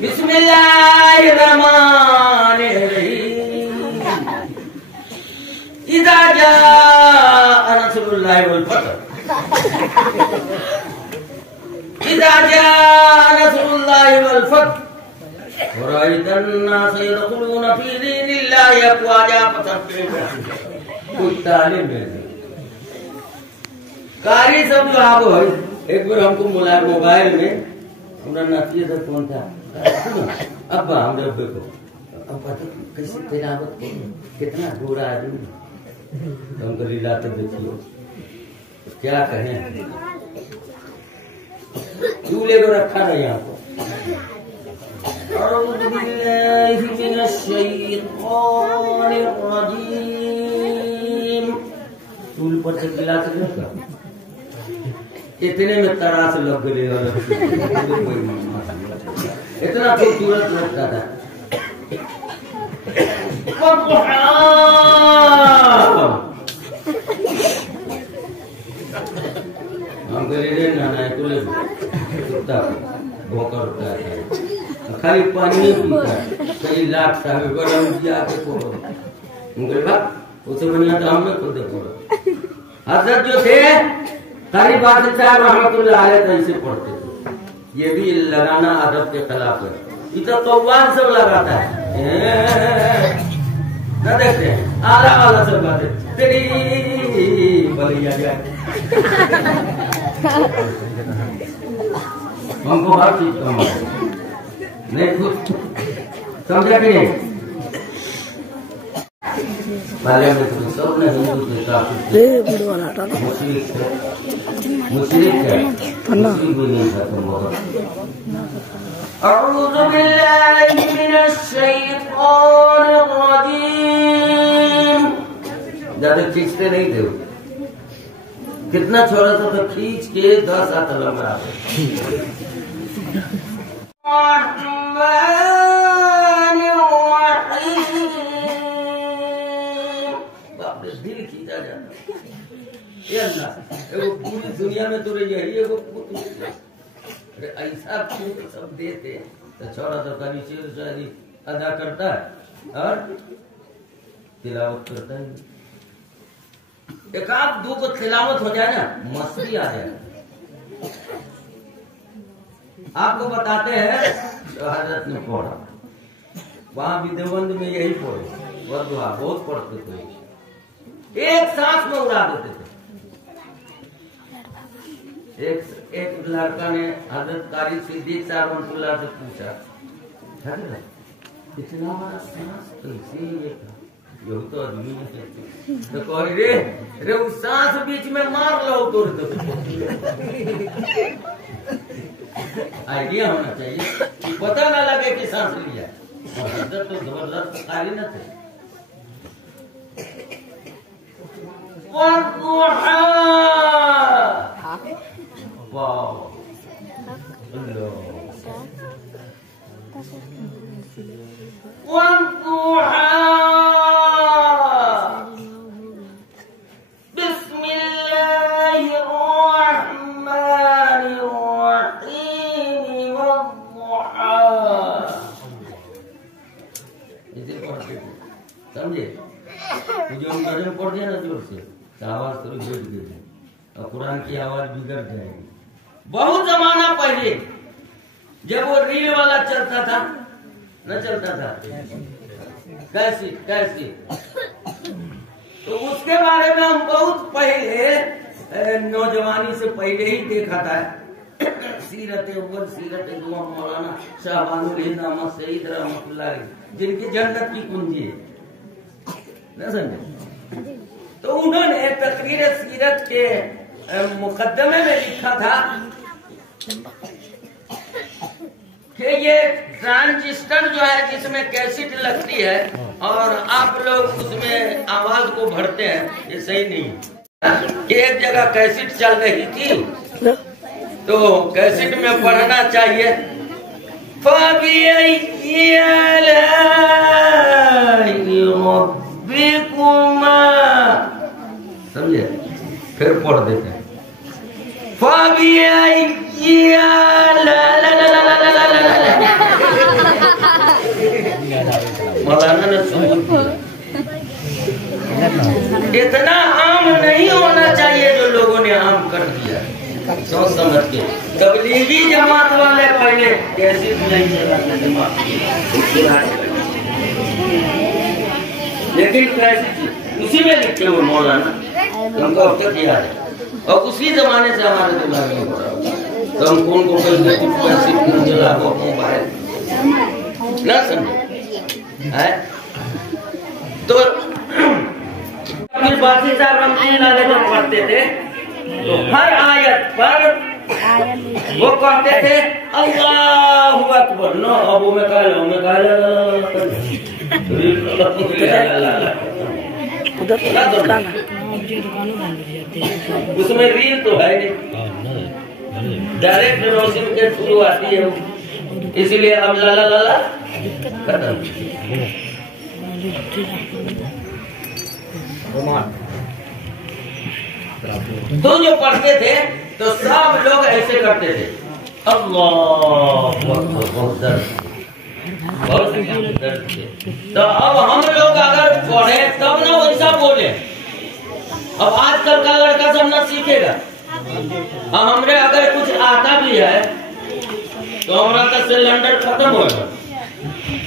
बिस्मिल्लाहिर रहमानिर रहीम, इज़ा जाअ नस्रुल्लाहि वल फतह, इज़ा जाअ नस्रुल्लाहि वल फतह वरअयतन नास यदखुलून फी दीनिल्लाहि अफ़वाजा कारी सब जो आप हो। एक बार हमको बोला मोबाइल में, पूरा नातिया था कौन था, अब्बा हमरे अब्बे को अब्बा तो कैसे तिलावत कितना गोरा आदमी, तो हमको लिलाते देखिए क्या कहें, चूल्हे को रखा नहीं यहाँ को अऊज़ु बिल्लाहि मिनश शैतानिर रजीम। टूल पर से गिलास का इतने में तरास लग गए और इतना खूबसूरत लगता था। हम गरीबे नाना कुले कुत्ता भौंकर होता है, खाली पानी पीता है, कई लाख साहब गरम दिया के पोड़ो उनके बाद उसे बढ़िया तो हमने खुद देखो। हजरत जो थे सारी बात रहमतुल्लाह अलैह कैसे पढ़ते थे, ये भी लगाना अदब के खिलाफ है। इतना कौवान सब लगाता है न देखते हैं आला वाला सब बातें तेरी बलिया जाए। हमको हर चीज कम नहीं कुछ समझा कि नहीं। पहले में तो सब ने हिंदू के साथ मुशरिक है मुशरिक भी नहीं था तुम बहुत। अऊज़ु बिल्लाहि मिनश शैतानिर रजीम। ज्यादा खींचते नहीं थे, कितना छोड़ा था तो खींच के 10 हाथ लंबा आ गया। दिल खींचा जाता ये अल्लाह पूरी दुनिया में तो यही है वो अरे ऐसा खूब सब देते तो छोड़ा तो कभी शेर शायरी अदा करता है और तिलावत करता है। एक आध दो को तिलावत हो जाए ना मस्ती आ जाए। आपको बताते हैं हजरत ने पढ़ा वहां भी देवबंद में यही पढ़े वह दुआ बहुत पढ़ते थे, एक सांस में उड़ा देते थे। एक लड़का ने हजरत कारी सिद्दीक साहब रहमतुल्लाह से पूछा इतना बड़ा सांस कैसे ये था, यही तो आदमी है। तो कह रे उस सांस बीच में मार लो तो आइडिया होना चाहिए कि पता ना लगे कि सांस लिया। हजरत तो जबरदस्त कारी न थे। समझे जो हम गजल पढ़ दिया ना जोर से तो आवाज थोड़ी बैठ गई और कुरान की आवाज बिगड़ जाएगी। बहुत जमाना पहले जब वो रील वाला चलता था न चलता था कैसी तो उसके बारे में हम बहुत पहले नौजवानी से पहले ही देखा था। सीरत अव्वल सीरत दुआ मौलाना शाहबानुल हिंद अहमद सईद रहमतुल्लाह जिनकी जन्नत की कुंजी है न समझे। तो उन्होंने तकरीर सीरत के मुकदमे में लिखा था कि ये ट्रांजिस्टर जो है जिसमें कैसेट लगती है और आप लोग उसमें आवाज को भरते हैं, ये सही नहीं है। एक जगह कैसेट चल रही थी तो कैसेट में पढ़ना चाहिए समझे, फिर पढ़ देते हैं मौलाना ने इतना आम नहीं होना चाहिए जो लोगों ने आम कर दिया सोच समझ के। तबलीगी जमात वाले पहले कैसी नहीं चलाते दिमाग, लेकिन कैसी उसी में लिखे हुए मौलाना हमको अब तक याद है और उसी जमाने से हमारे दिमाग में हो रहा है। तो हम कौन को कैसे चला मोबाइल ना समझे है। तो फिर बासी साहब हम जब पढ़ते थे तो हर आयत पर वो कहते थे अल्लाहु अकबर। नो अब मैं कह लो उसमें रील तो है नहीं, डायरेक्ट रोशन के थ्रू आती है, इसलिए अब लाला लाला खत्म। तो जो पढ़ते थे तो सब लोग ऐसे करते थे, अल्लाह बहुत दर्द, बहुत दर्द। तो अब हम लोग अगर पढ़े तब ना वैसा बोले। अब आजकल का लड़का सब ना सीखेगा। अब हमरे अगर कुछ आता भी है तो हमारा तो सिलेंडर खत्म होगा,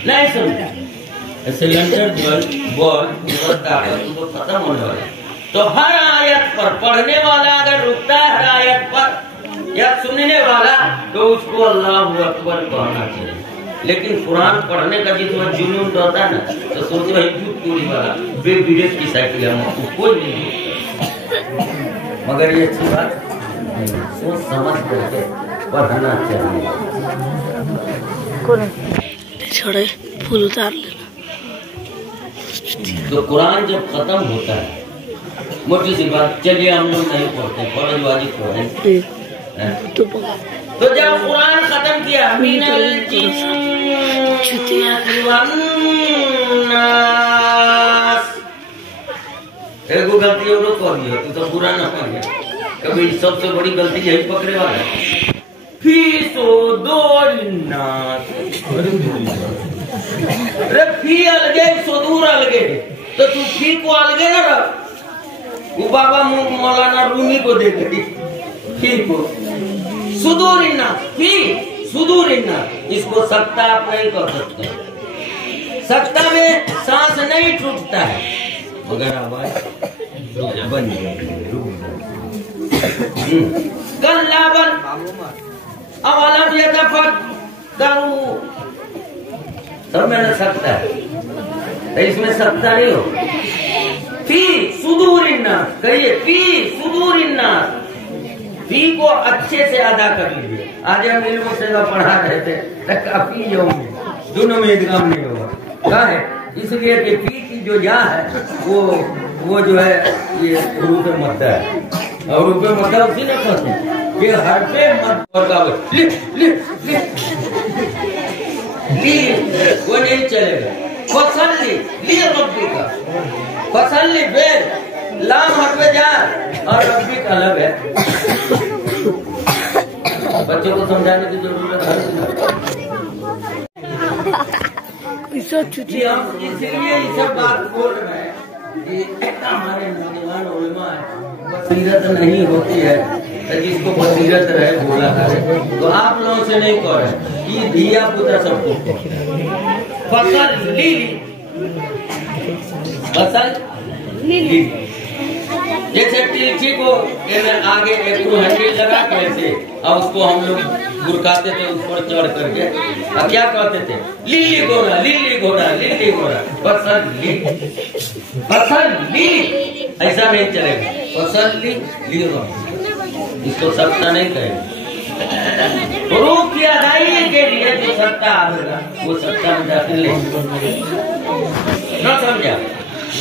नहीं समझा, सिलेंडर बॉल तो खत्म होने वाला। तो हर आयत पर पढ़ने वाला अगर रुकता है, हर आयत पर या सुनने वाला, तो उसको अल्लाहु अकबर कहना चाहिए। लेकिन कुरान पढ़ने का जितना जुनून रहता है ना, तो सोचो चोरी वाला बेबिरेट की साइकिल है, कोई नहीं। मगर ये अच्छी बात सोच समझ करके पढ़ना चाहिए। छोड़े फूल उतार लेना। तो कुरान जब खत्म होता है, मोटी सी बात, चलिए हम लोग नहीं पढ़ते, फर्ज वाजिब पढ़े। तो जब कुरान खत्म किया, मिनल जिन्नति वन्नास, एगो गलती और कर दिया, तू तो बुरा ना कर गया। कभी सबसे बड़ी गलती यही पकड़े वाला है, फी सुदूरिन्नास। अरे फी अलगे सुदूर अलगे, तो तू फी को अलगे ना रख। वो बाबा मौलाना रूमी को दे गई फी को, सुदूरिन्नास, फी सुदूरिन्नास। इसको सकता आप नहीं कर सकते, सकता में सांस नहीं टूटता है, मगर आवाज बन गई। कल्लाबल अवलम यतफक्करू, सब मैंने सकता है, इसमें सकता नहीं हो। फी सुदूरिन्नास, कहिए फी सुदूरिन्नास। फी को अच्छे से अदा कर लीजिए। आज हम इल्म से पढ़ा रहे थे, काफी दोनों में इदगाम नहीं होगा, क्या है? इसलिए कि फी की जो या है वो जो है ये रूप मद्दा है, और रूप मद्दा उसी ने कहते कि हर पे मत वो नहीं चलेगा। फसल्ली ली रब्बी का, फसल्ली बेर लाम हटवे जा, और रब्बी का अलग है। बच्चों को समझाने की जरूरत है। हम इसलिए ये सब बात बोल रहे हैं कि हमारे नौजवान उलमा बसीरत नहीं होती है, तो जिसको बसीरत रहे बोला करे। तो आप लोगों से नहीं कह रहे, ये धिया पुत्र सबको फसल ली, फसल ली। जैसे टिल्ची को आगे एक हैंडल लगा के ऐसे, और उसको हम लोग गुरकाते थे उस पर चढ़ करके, और क्या कहते थे? लिली घोड़ा, लिली घोड़ा, लिली घोड़ा, फसल ली, फसल ली। ऐसा नहीं चलेगा, फसल ली ली, इसको सत्ता नहीं कहेगा। रूप की अदायगी के लिए जो सत्ता आएगा वो सत्ता में दाखिल नहीं, न समझा?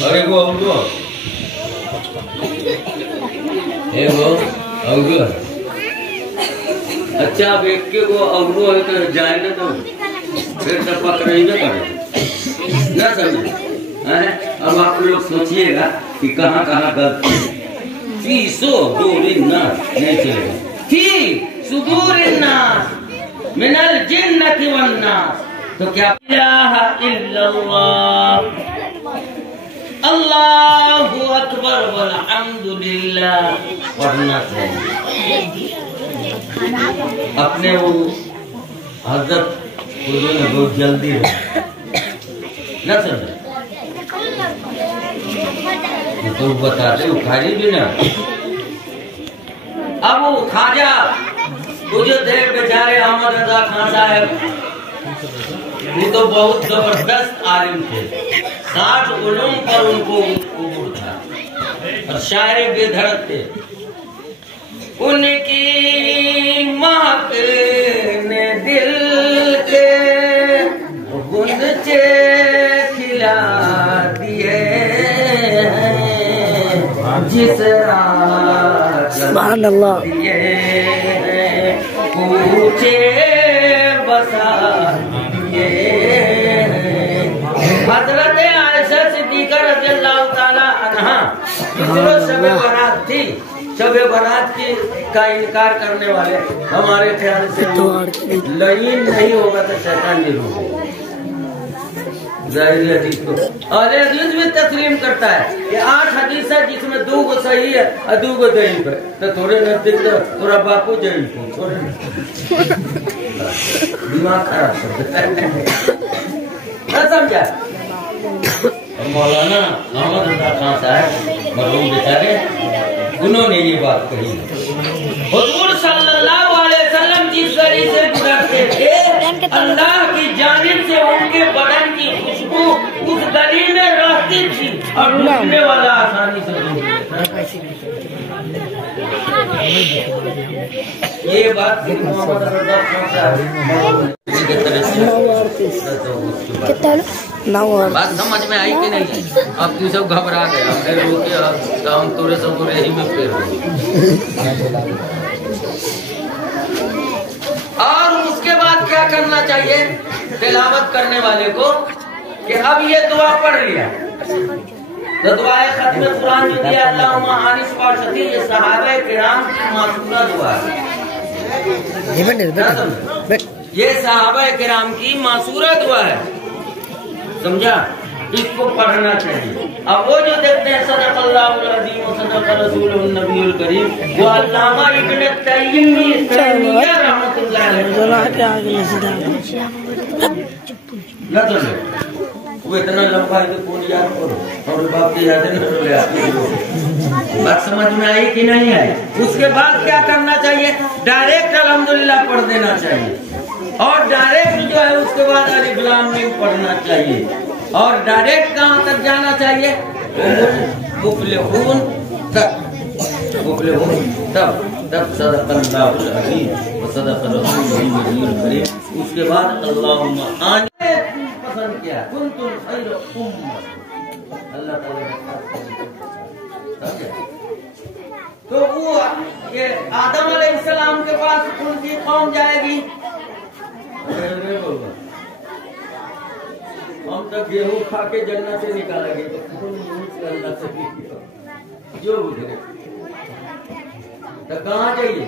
और एगो अवगो अच्छा, अब एक के वो अवगो है तो जाए ना, तो फिर तो पकड़ ही ना करे, ना समझे? अब आप लोग सोचिएगा कि कहाँ कहाँ गलती। फी सुदूरिन्नास नहीं चलेगा, फी सुदूरिन्नास मिनल जिन्नति वन्नास। तो क्या इलाहा इल्लल्लाह, अल्लाहु अकबर वल्हम्दुलिल्लाह पढ़ना चाहिए। अपने वो हजरत बहुत जल्दी न समझे, तो बताते वो खाली भी ना। अब वो खाजा कुछ देर बेचारे अहमद रजा खान साहब, वो तो बहुत जबरदस्त आलिम थे, 60 उलूम पर उनको उबूर था, और शायर बेधड़क थे। उनकी जिस रात सुभान अल्लाह। पूछे बसा ये हजरत आयशा सिद्दीक़ा रज़ियल्लाहु ताला अन्हा शब बारात थी। शब बारात की का इनकार करने वाले हमारे ख्याल से लईन नहीं होगा तो शैतान नहीं होगा। ज़ाहिरी हदीस को और हदीस भी तस्लीम करता है कि 8 हदीस है जिसमें 2 को सही है और 2 को ज़ईफ़ है। तो थोड़े नजदीक तो थोड़ा बापू ज़ईफ़ है, थोड़े दिमाग खराब कर समझा। मौलाना मोहम्मद रज़ा खान साहब मरहूम बेचारे उन्होंने ये बात कही। हुजूर सल्लल्लाहु अलैहि वसल्लम जिस गली से गुजरते थे अल्लाह की जानिब से उनके बदन की खुशबू उस गली में रहती थी और ढूंढने वाला आसानी से ढूंढ लेता। ये बात मोहम्मद रज़ा खान साहब बात समझ में आई कि नहीं? अब तू सब घबरा गया, हम तोरे सब को रही में फेर। और उसके बाद क्या करना चाहिए तिलावत करने वाले को कि अब ये दुआ पढ़ लिया तो दुआए खत्म कुरान जो दिया अल्लाहुम्मा आनिस वारसती, ये सहाबा किराम की मासूरा दुआ है। ये सहाबा किराम की मासूरा दुआ है, समझा? इसको पढ़ना चाहिए। अब वो जो देखते हैं सदक़ल्लाहुल अज़ीम व सदक़ रसूलुन नबीयुल करीम, वो अल्लामा इब्न तैमिया रहमतुल्लाह अलैह वो इतना लंबा है तो कौन याद करो और बाप की यादें न ले आती। बात समझ में आई कि नहीं आई? उसके बाद क्या करना चाहिए? डायरेक्ट अल्हम्दुलिल्लाह पढ़ देना चाहिए और डायरेक्ट जो है उसके बाद अलिफ लाम मीम पढ़ना चाहिए और डायरेक्ट कहाँ तक जाना चाहिए? मुफ़्लिहून तक। तब सदक़ल्लाहुल अज़ीम व सदक़ रसूलुहुल नबीयुल करीम। उसके बाद अल्लाहुम्मा आनी पसंद किया कुन्तुम खैर उम्मह, अल्लाह ताला तो वो ये आदम अलैहिस्सलाम के पास उनकी कौम जाएगी। हम तो गेहूं खा के जन्नत से निकालेंगे तो जो उधरे तो कहाँ जाइए?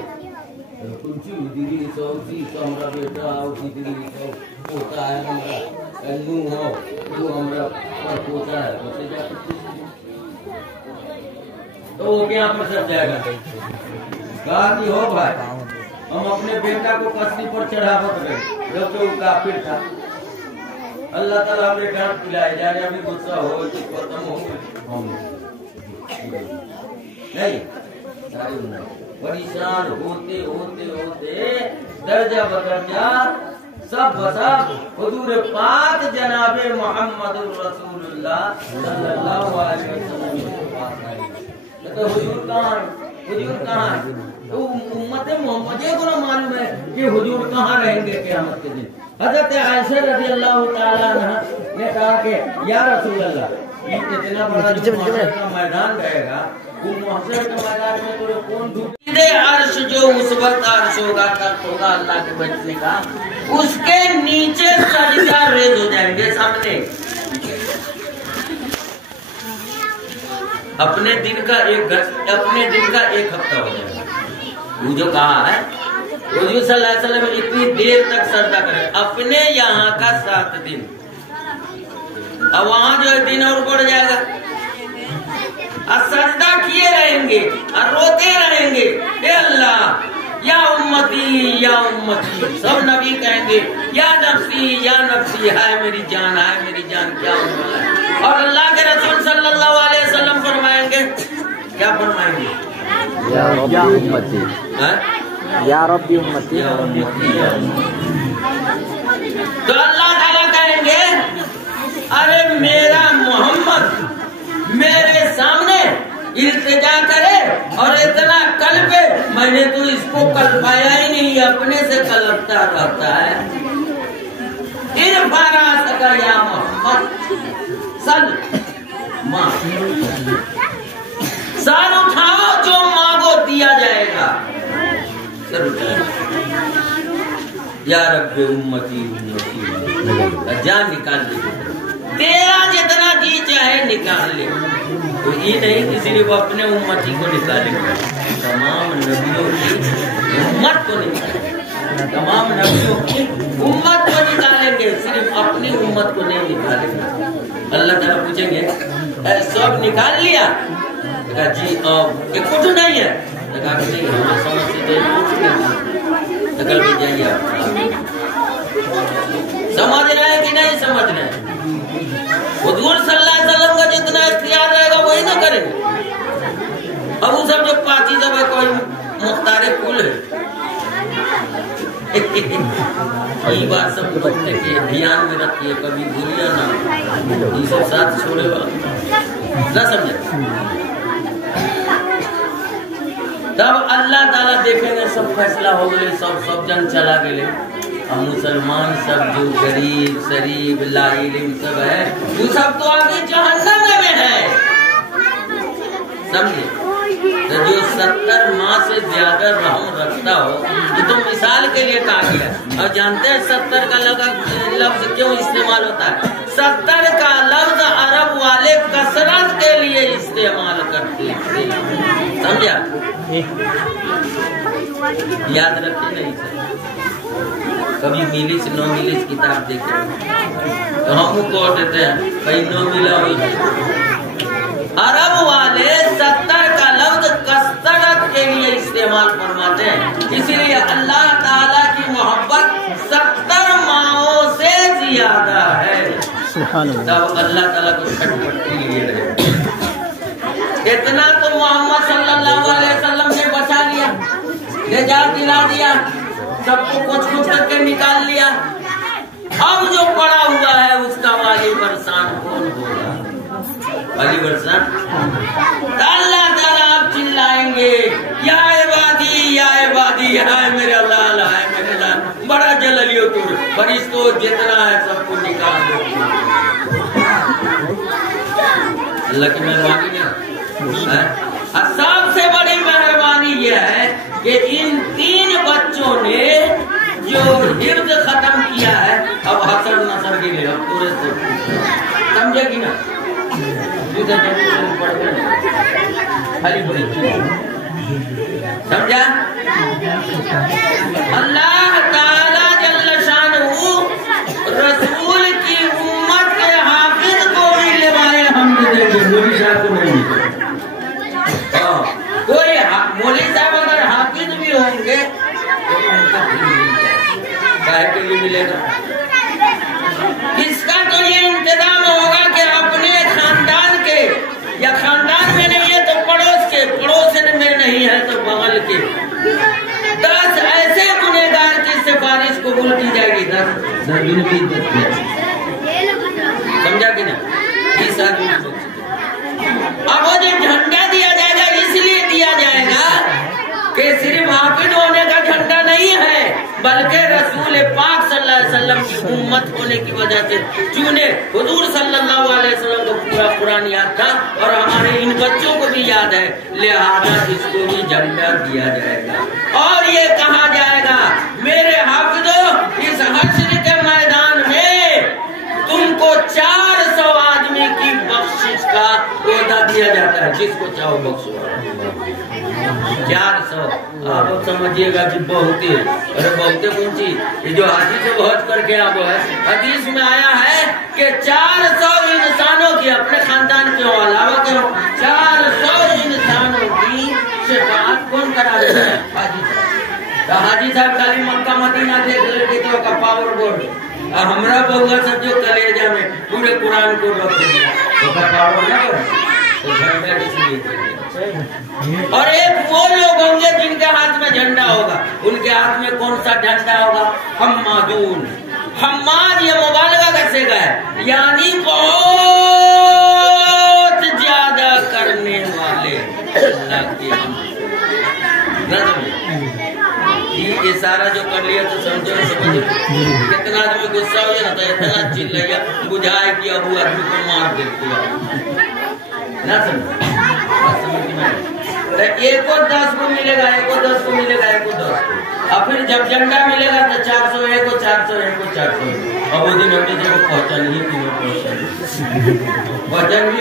कुछ दीदी सौसी हमारा बेटा दीदी पोता है हमारा नू हो वो हमारा पोता है तो वो क्या पर सब जाएगा? कहा कि हो भाई हम अपने बेटा को कस्ती पर चढ़ावत रहे जब तो काफिर था। अल्लाह ताला हमें गांठ पिलाए जा रहे अभी गुस्सा हो तो खत्म हो हम नहीं परेशान होते होते होते दर्जा बदर्जा सब सब हुजूर पाक जनाबे मोहम्मद रसूलुल्लाह सल्लल्लाहु अलैहि वसल्लम के पास आए। तो हुजूर कहाँ है? तो उम्मत मोहम्मदिया को ना मालूम है कि हुजूर कहाँ रहेंगे क़यामत के दिन। हज़रत आयशा रज़ियल्लाहु ताला अन्हा ने कहा कि या रसूल अल्लाह इतना बड़ा जो महशर का मैदान रहेगा वो महशर के मैदान में तो कौन ढूंढे? अर्श जो उस वक्त अर्श होगा तक होगा अल्लाह के बैठने का, उसके नीचे सजदा रेज हो जाएंगे सामने। अपने दिन का एक हफ्ता हो जाएगा। वो जो कहा है हुजूर सल्लल्लाहु अलैहि वसल्लम इतनी देर तक सजदा करें अपने यहाँ का 7 दिन, अब वहाँ जो है दिन और बढ़ जाएगा और सजदा किए रहेंगे और रोते रहेंगे ए अल्लाह या उम्मती सब नबी कहेंगे या नफ्सी हाय मेरी जान क्या होने है। और अल्लाह के रसूल सल्लल्लाहु अलैहि वसल्लम फरमाएंगे, क्या फरमाएंगे? या उम्मती या रब्बी उम्मती। तो अल्लाह ताला कहेंगे अरे मेरा मोहम्मद मेरे सामने इल्तिजा करे और इतना कल्पे, मैंने तो इसको कल्पाया ही नहीं, अपने से कल्पता रहता है। इरफा सका या मोहम्मद सल सर उठाओ, जो मांगो दिया जाएगा। सर उठाओ, या रब्बे उम्मती उम्मती, जान निकाल दे, तेरा जितना जी चाहे निकाल ले। तो ये नहीं कि सिर्फ अपने उम्मती को निकालेंगे, तमाम नबियों की उम्मत को निकालेंगे, तमाम नबियों की उम्मत को निकालेंगे, सिर्फ अपनी उम्मत को नहीं निकालेंगे। अल्लाह ताला पूछेंगे सब निकाल लिया? कहा जी एक कुछ नहीं है। कहा नहीं, हमें समझ से कुछ नहीं, निकल भी जाइए आप। समझ रहे हैं कि नहीं समझ रहे हैं? हुजूर सल्लल्लाहु अलैहि वसल्लम का जितना इख्तियार रहेगा वही ना करेंगे। अब वो सब जो पाची सब है, कोई मुख्तारे कुल है। ये बात सब बच्चे के ध्यान में रखिए, कभी भूलिए ना, ये सब साथ छोड़े वाला ना समझे। तब अल्लाह ताला देखेंगे सब फैसला हो गए, सब जन चला गए। अब मुसलमान सब जो गरीब शरीफ लाइलिम सब है, वो सब तो आगे जहन्नम में है, समझे। तो जो 70 माह से ज्यादा रहम रखता हो, ये तो मिसाल के लिए कहा गया। और जानते हैं 70 का लफ्ज क्यों इस्तेमाल होता है? 70 का लफ्ज अरब वाले कसरत के लिए इस्तेमाल करते हैं, समझा? याद रखिए नहीं सर, कभी मिली से 9 मिली किताब देखे तो हम कह देते हैं कहीं 9 मिला हुई। अरब वाले 70 का लफ्ज कसरत के लिए इस्तेमाल फरमाते हैं, इसलिए अल्लाह ताला की मोहब्बत 70 माओं से ज्यादा है। तब अल्लाह ताला को छटपटी लिए रहे। इतना तो मोहम्मद सल्लल्लाहु अलैहि वसल्लम से बचा लिया, ले जा दिला दिया, सबको कुछ करके निकाल लिया। अब जो पड़ा हुआ है उसका वाली बरसान कौन होगा? वाली बरसान अल्लाह ताला अब चिल्लाएंगे, या इबादी या इबादी, हाय मेरा लाल, हाय मेरे लाल, बड़ा जललियो तू, फरिश्तों जितना है सबको निकाल दो। अल्लाह की मेहरबानी है। सबसे बड़ी मेहरबानी यह है कि इन 3 बच्चों ने जो हिर्द खत्म किया है, अब हसर नसर के लिए पूरे से समझेगी ना, समझा? अल्लाह ताला जल्ल शानहू रसूल की उम्मत के हाफिज को भी लिवाए हमद देंगे, मौलवी साहब को नहीं। कोई मौलवी साहब अगर हाफिज भी होंगे तो उनका काहे के लिए मिलेगा? इसका तो ये इंतजाम होगा कि अपने खानदान के, या खानदान में नहीं है तो पड़ोस के, पड़ोसन में नहीं है तो बगल के 10 ऐसे गुनहगार की सिफारिश कबूल की जाएगी। 10 गिनती, समझा कि ना? इस आदमी अब वो जो झंडा दिया जाएगा इसलिए दिया जाएगा कि सिर्फ हाफिज होने का झंडा नहीं है, बल्कि रसूल पाक सल्लल्लाहु अलैहि वसल्लम की उम्मत होने की वजह से चुने। हुजूर सल्लल्लाहु अलैहि वसल्लम को पूरा कुरान याद था और हमारे इन बच्चों को भी याद है, लिहाजा इसको भी झंडा दिया जाएगा। और ये कहा जाएगा, मेरे हाफिजों, इस हश्र के मैदान में तुमको 400 आदमी की बख्शिश का ओहदा दिया जाता है, जिसको चाहो बख्शो। 400, आप समझिएगा कि बहुत ही, अरे बहुत कौन चीज, ये जो हाजी से बहुत करके आप है, हदीस में आया है कि 400 इंसानों की, अपने खानदान के अलावा के 400 इंसानों की शिफाअत कौन करा देता है? हाजी साहब। तो हाजी साहब खाली मक्का मदीना देख लेते तो का पावर बोर्ड, हमरा बउआ सब जो कलेजा में पूरे कुरान को रख दिया तो का पावर ना हो, तो झंडा इसलिए। और एक वो लोग होंगे जिनके हाथ में झंडा होगा, उनके हाथ में कौन सा झंडा होगा? हम्मादून। हम्माद ये मुबालगा कैसे गए, यानी बहुत ज्यादा करने वाले अल्लाह के। ये सारा जो कर लिया तो समझो, समझो कितना आदमी गुस्सा हो जाता है, इतना चिल्लाया बुझाए कि अब वो आदमी को मार देते हैं। ना समझ एको 10 को मिलेगा, एको 10 को मिलेगा, एको 10 को। और फिर जब झंडा मिलेगा तो 401 को 401 को 401। अब वो दिन हमने जब पहचान ही पहचान भी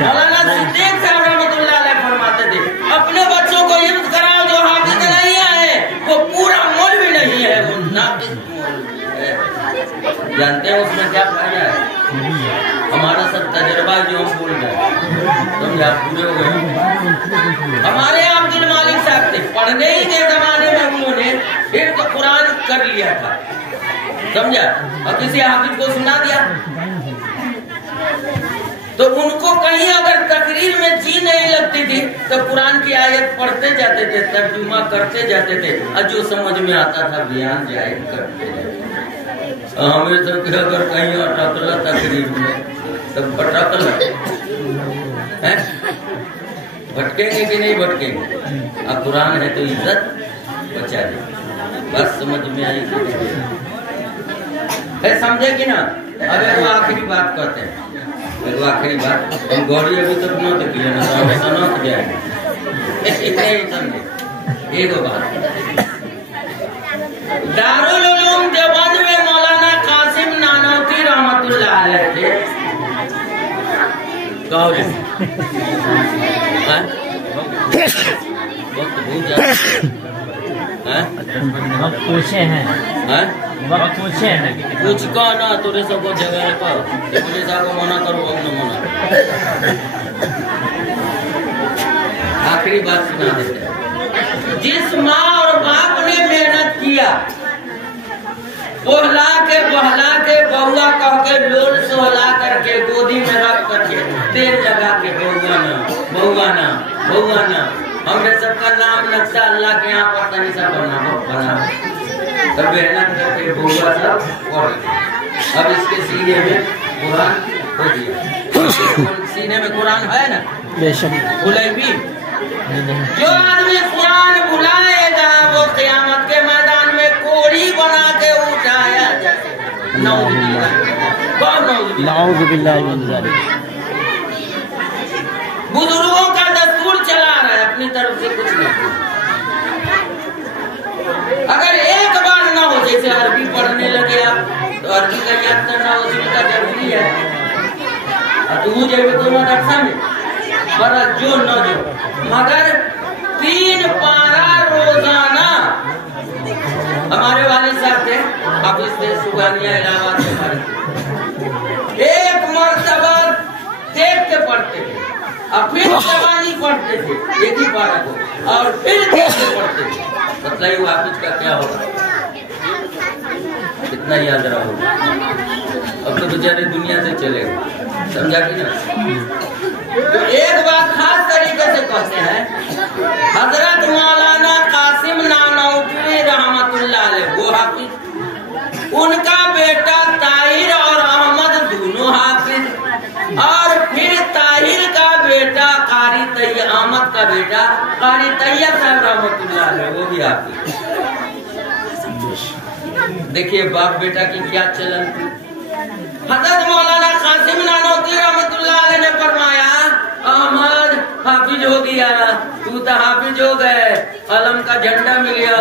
मौलाना सिद्दीक साहब रहमतुल्लाह अलैह फरमाते थे, अपने बच्चों को हिफ्ज़ कराओ जो हाफिज़ नहीं आए, वो पूरा मौलवी नहीं है, वो नाक़िस है। जानते हैं उसमें क्या फायदा है? हमारा सब तजुर्बा जो हम बोल रहे समझा पूरे हो गए। हमारे अब्दुल मालिक साहब थे, पढ़ने ही के जमाने में उन्होंने फिर तो कुरान कर लिया था, समझा, और किसी हाफिज को सुना दिया तो उनको कहीं अगर तकरीर में जी नहीं लगती थी तो कुरान की आयत पढ़ते जाते थे, तर्जुमा करते जाते थे, और जो समझ में आता था बयान जाहिर करते जाते। हमें तो अगर कहीं अटकला तकरीर में तब भटकल है, भटकेंगे कि नहीं भटकेंगे? अब कुरान है तो इज्जत बचा दे, बस समझ में आई है, समझे कि ना? अरे वो आखिरी बात कहते हैं, वो आखिरी बात हम गौरी अभी तक न तो किया ना, तो हमेशा न जाएंगे। समझे एक बात, दारुल उलूम देवबंद में मौलाना कासिम नानौती रहमतुल्लाह अलैह थे। वक्त पूछे हैं, वक्त पूछे हैं, कुछ का ना तोरे सबको जगह का पुलिस को मना करो, हम न मना। आखिरी बात सुना देते हैं। जिस माँ और बाप ने मेहनत किया, बहला के बहुआ कह के लोल सोहला करके गोदी में रख करके तेल लगा के बहुआना हमने सबका नाम नक्शा अल्लाह के यहाँ पर तनी सा बना तब मेहनत करके बहुआ सब पढ़। अब इसके सीने में कुरान हो गया, सीने में कुरान है ना, भूले भी। जो आदमी कुरान भुलाएगा वो क़यामत के मैदान में कोड़ी बना के उठाया जाए। बुजुर्गों का दस्तूर चला रहा है, अपनी तरफ से कुछ नहीं। अगर एक बार ना हो, जैसे अरबी पढ़ने लगे आप तो अरबी का याद करना उसका जरूरी है। तू जब तो मदरसा में पर जो न जो, मगर 3 पारा रोजाना। हमारे वाले साहब थे, हाफिज थे, सुगानिया इलाहाबाद से हमारे, एक मरतबा देख के पढ़ते थे और फिर जवानी पढ़ते थे एक ही पारा को, और फिर देख के पढ़ते थे। बताइए वो हाफिज का क्या होगा, कितना याद रहा होगा। अब तो बेचारे दुनिया से चले गए, समझा कि ना? तो एक बात खास तरीके से कहते हैं, हजरत मौलाना कासिम नानौती रहमतुल्लाह अलैह वो हाफिज, उनका बेटा ताहिर और अहमद दोनों हाफिज, और फिर ताहिर का बेटा कारी तैयब, अहमद का बेटा कारी तैयब साहब रहमतुल्लाह अलैह वो भी हाफिज। देखिए बाप बेटा की क्या चलन थी। हजरत मौलाना कासिम नानौती रहमतुल्लाह अलैह ने फरमाया, अहमद हाफिज हो गया, तू तो हाफिज हो गए, अलम का झंडा मिल गया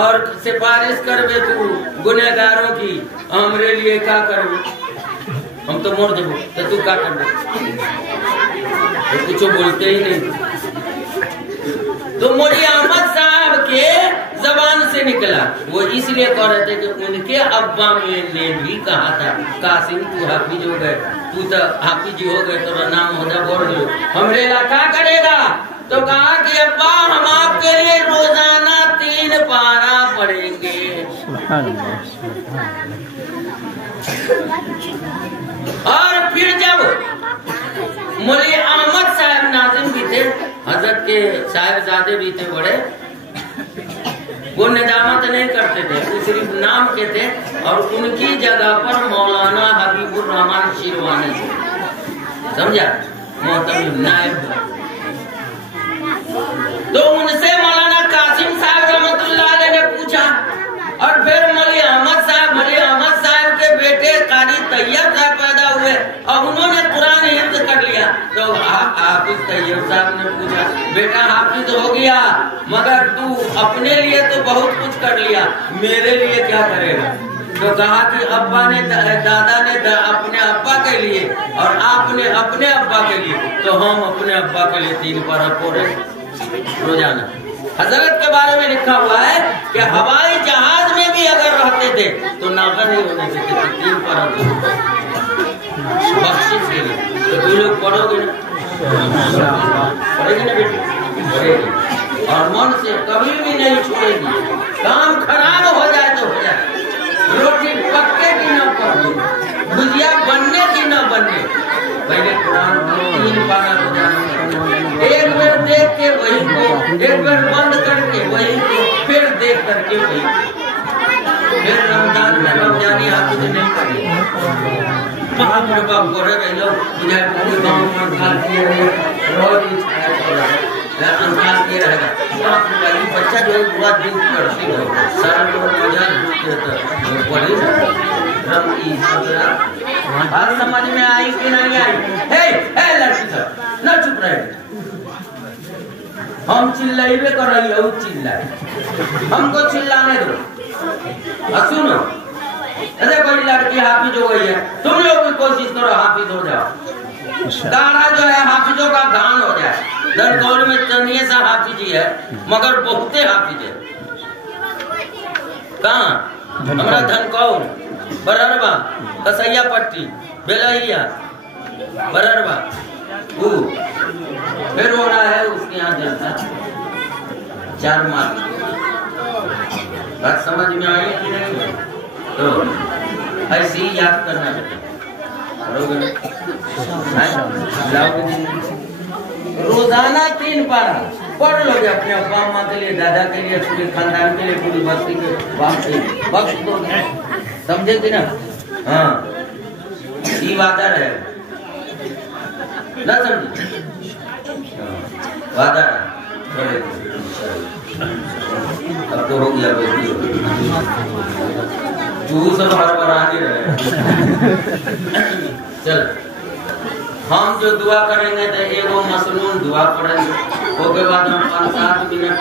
और सिफारिश कर बे तू गुनहगारों की, हमरे लिए क्या करबे, हम तो मोर देबो तो तू क्या करबे, तो कुछ बोलते ही नहीं। तो मौलवी अहमद साहब के जबान से निकला, वो इसलिए कह रहे थे कि उनके अब्बा ने भी कहा था, कासिम तू हाफिज हो गए, तू तो हाफिज हो गए, तो नाम होता बोल दो, हमरे ला क्या करेगा? तो कहा कि अब्बा हम आपके लिए रोजाना 3 पारा पढ़ेंगे। और फिर जब मौलवी अहमद साहब नाज़िम भी थे, हजरत के साहिबजादे भी थे बड़े, वो निजामत नहीं करते थे, वो सिर्फ नाम के थे, और उनकी जगह पर मौलाना हबीबुर रहमान शिरवानी थे, समझा, मोहतमिम नायब। तो उनसे मौलाना कासिम साहब रहमतुल्लाह अलैह ने पूछा, और फिर मौलवी अहमद साहब के बेटे कारी तैयब साहब पैदा हुए और उन्होंने कुरान हिफ्ज़ कर लिया, तो हाफिज तैयब साहब ने पूछा, बेटा हाफिज हो गया मगर तू अपने लिए तो बहुत कुछ कर लिया, मेरे लिए क्या करेगा? तो कहा कि अब्बा ने दादा ने अपने अब्बा के लिए और आपने अपने अब्बा के लिए, तो हम अपने अब्बा के लिए 3 पहर पढ़े रोजाना। हजरत के बारे में लिखा हुआ है कि हवाई जहाज में भी अगर रहते थे तो नागा नहीं होने देते थे, 3 पहर बख्शिश के लिए। तो तुम लोग पढ़ोगे ना, पढ़ेगी ना बेटी? पढ़ेगी और मन से कभी भी नहीं छोड़ेगी। काम खराब हो जाए तो हो जाए, रोटी पक्के की न पके, भुजिया बनने की न बनने, पहले कुरान 3 पारा रोजाना, एक बार देख के वही को, एक बार बंद करके वही को, फिर देख करके वही, फिर रमजान में रमजानी हाफिज नहीं पढ़े अपने बाप गोरे गए लोग मुझे पूरे गांव में अंकाल किए रहे, रोज ही अंकाल किए रहेगा। बच्चा जो है पूरा दिन पढ़ती है, सारा लोग मजा पढ़ी रम की बात समझ में आई कि नहीं आई? हे लड़की सब न चुप रहे, हम चिल्लाइबे कर रही है, चिल्लाए, हमको चिल्लाने दो। सुनो, अरे बड़ी लड़की हाफिज हो गई है, तुम लोग भी कोशिश करो हाफिज हो जाओ। गाना जो है हाफिजों का गान हो जाए। धनकौर में चंदिये सा हाफिज ही है मगर बहुते हाफिज है। कहाँ? हमारा धनकौर, बररबा, कसैया पट्टी, बेलहिया, बररबा, फिर हो रहा है उसके यहाँ जलसा 4 मार्च। बात समझ में आई कि नहीं? तो ऐसे ही याद करना बेटा, रोजाना 3 पारा पढ़ लोगे अपने अब्बा अम्मा के लिए, दादा के लिए, पूरे खानदान के लिए, पूरी बस्ती के बख्श दो, समझे कि ना? हाँ, ये वादा है ना, समझे? वादा अब तो हो गया, तू सब हर बना रहे। चल, हम जो दुआ करेंगे तो एगो मसनून दुआ पढ़ेंगे, उसके बाद हम 5-7 मिनट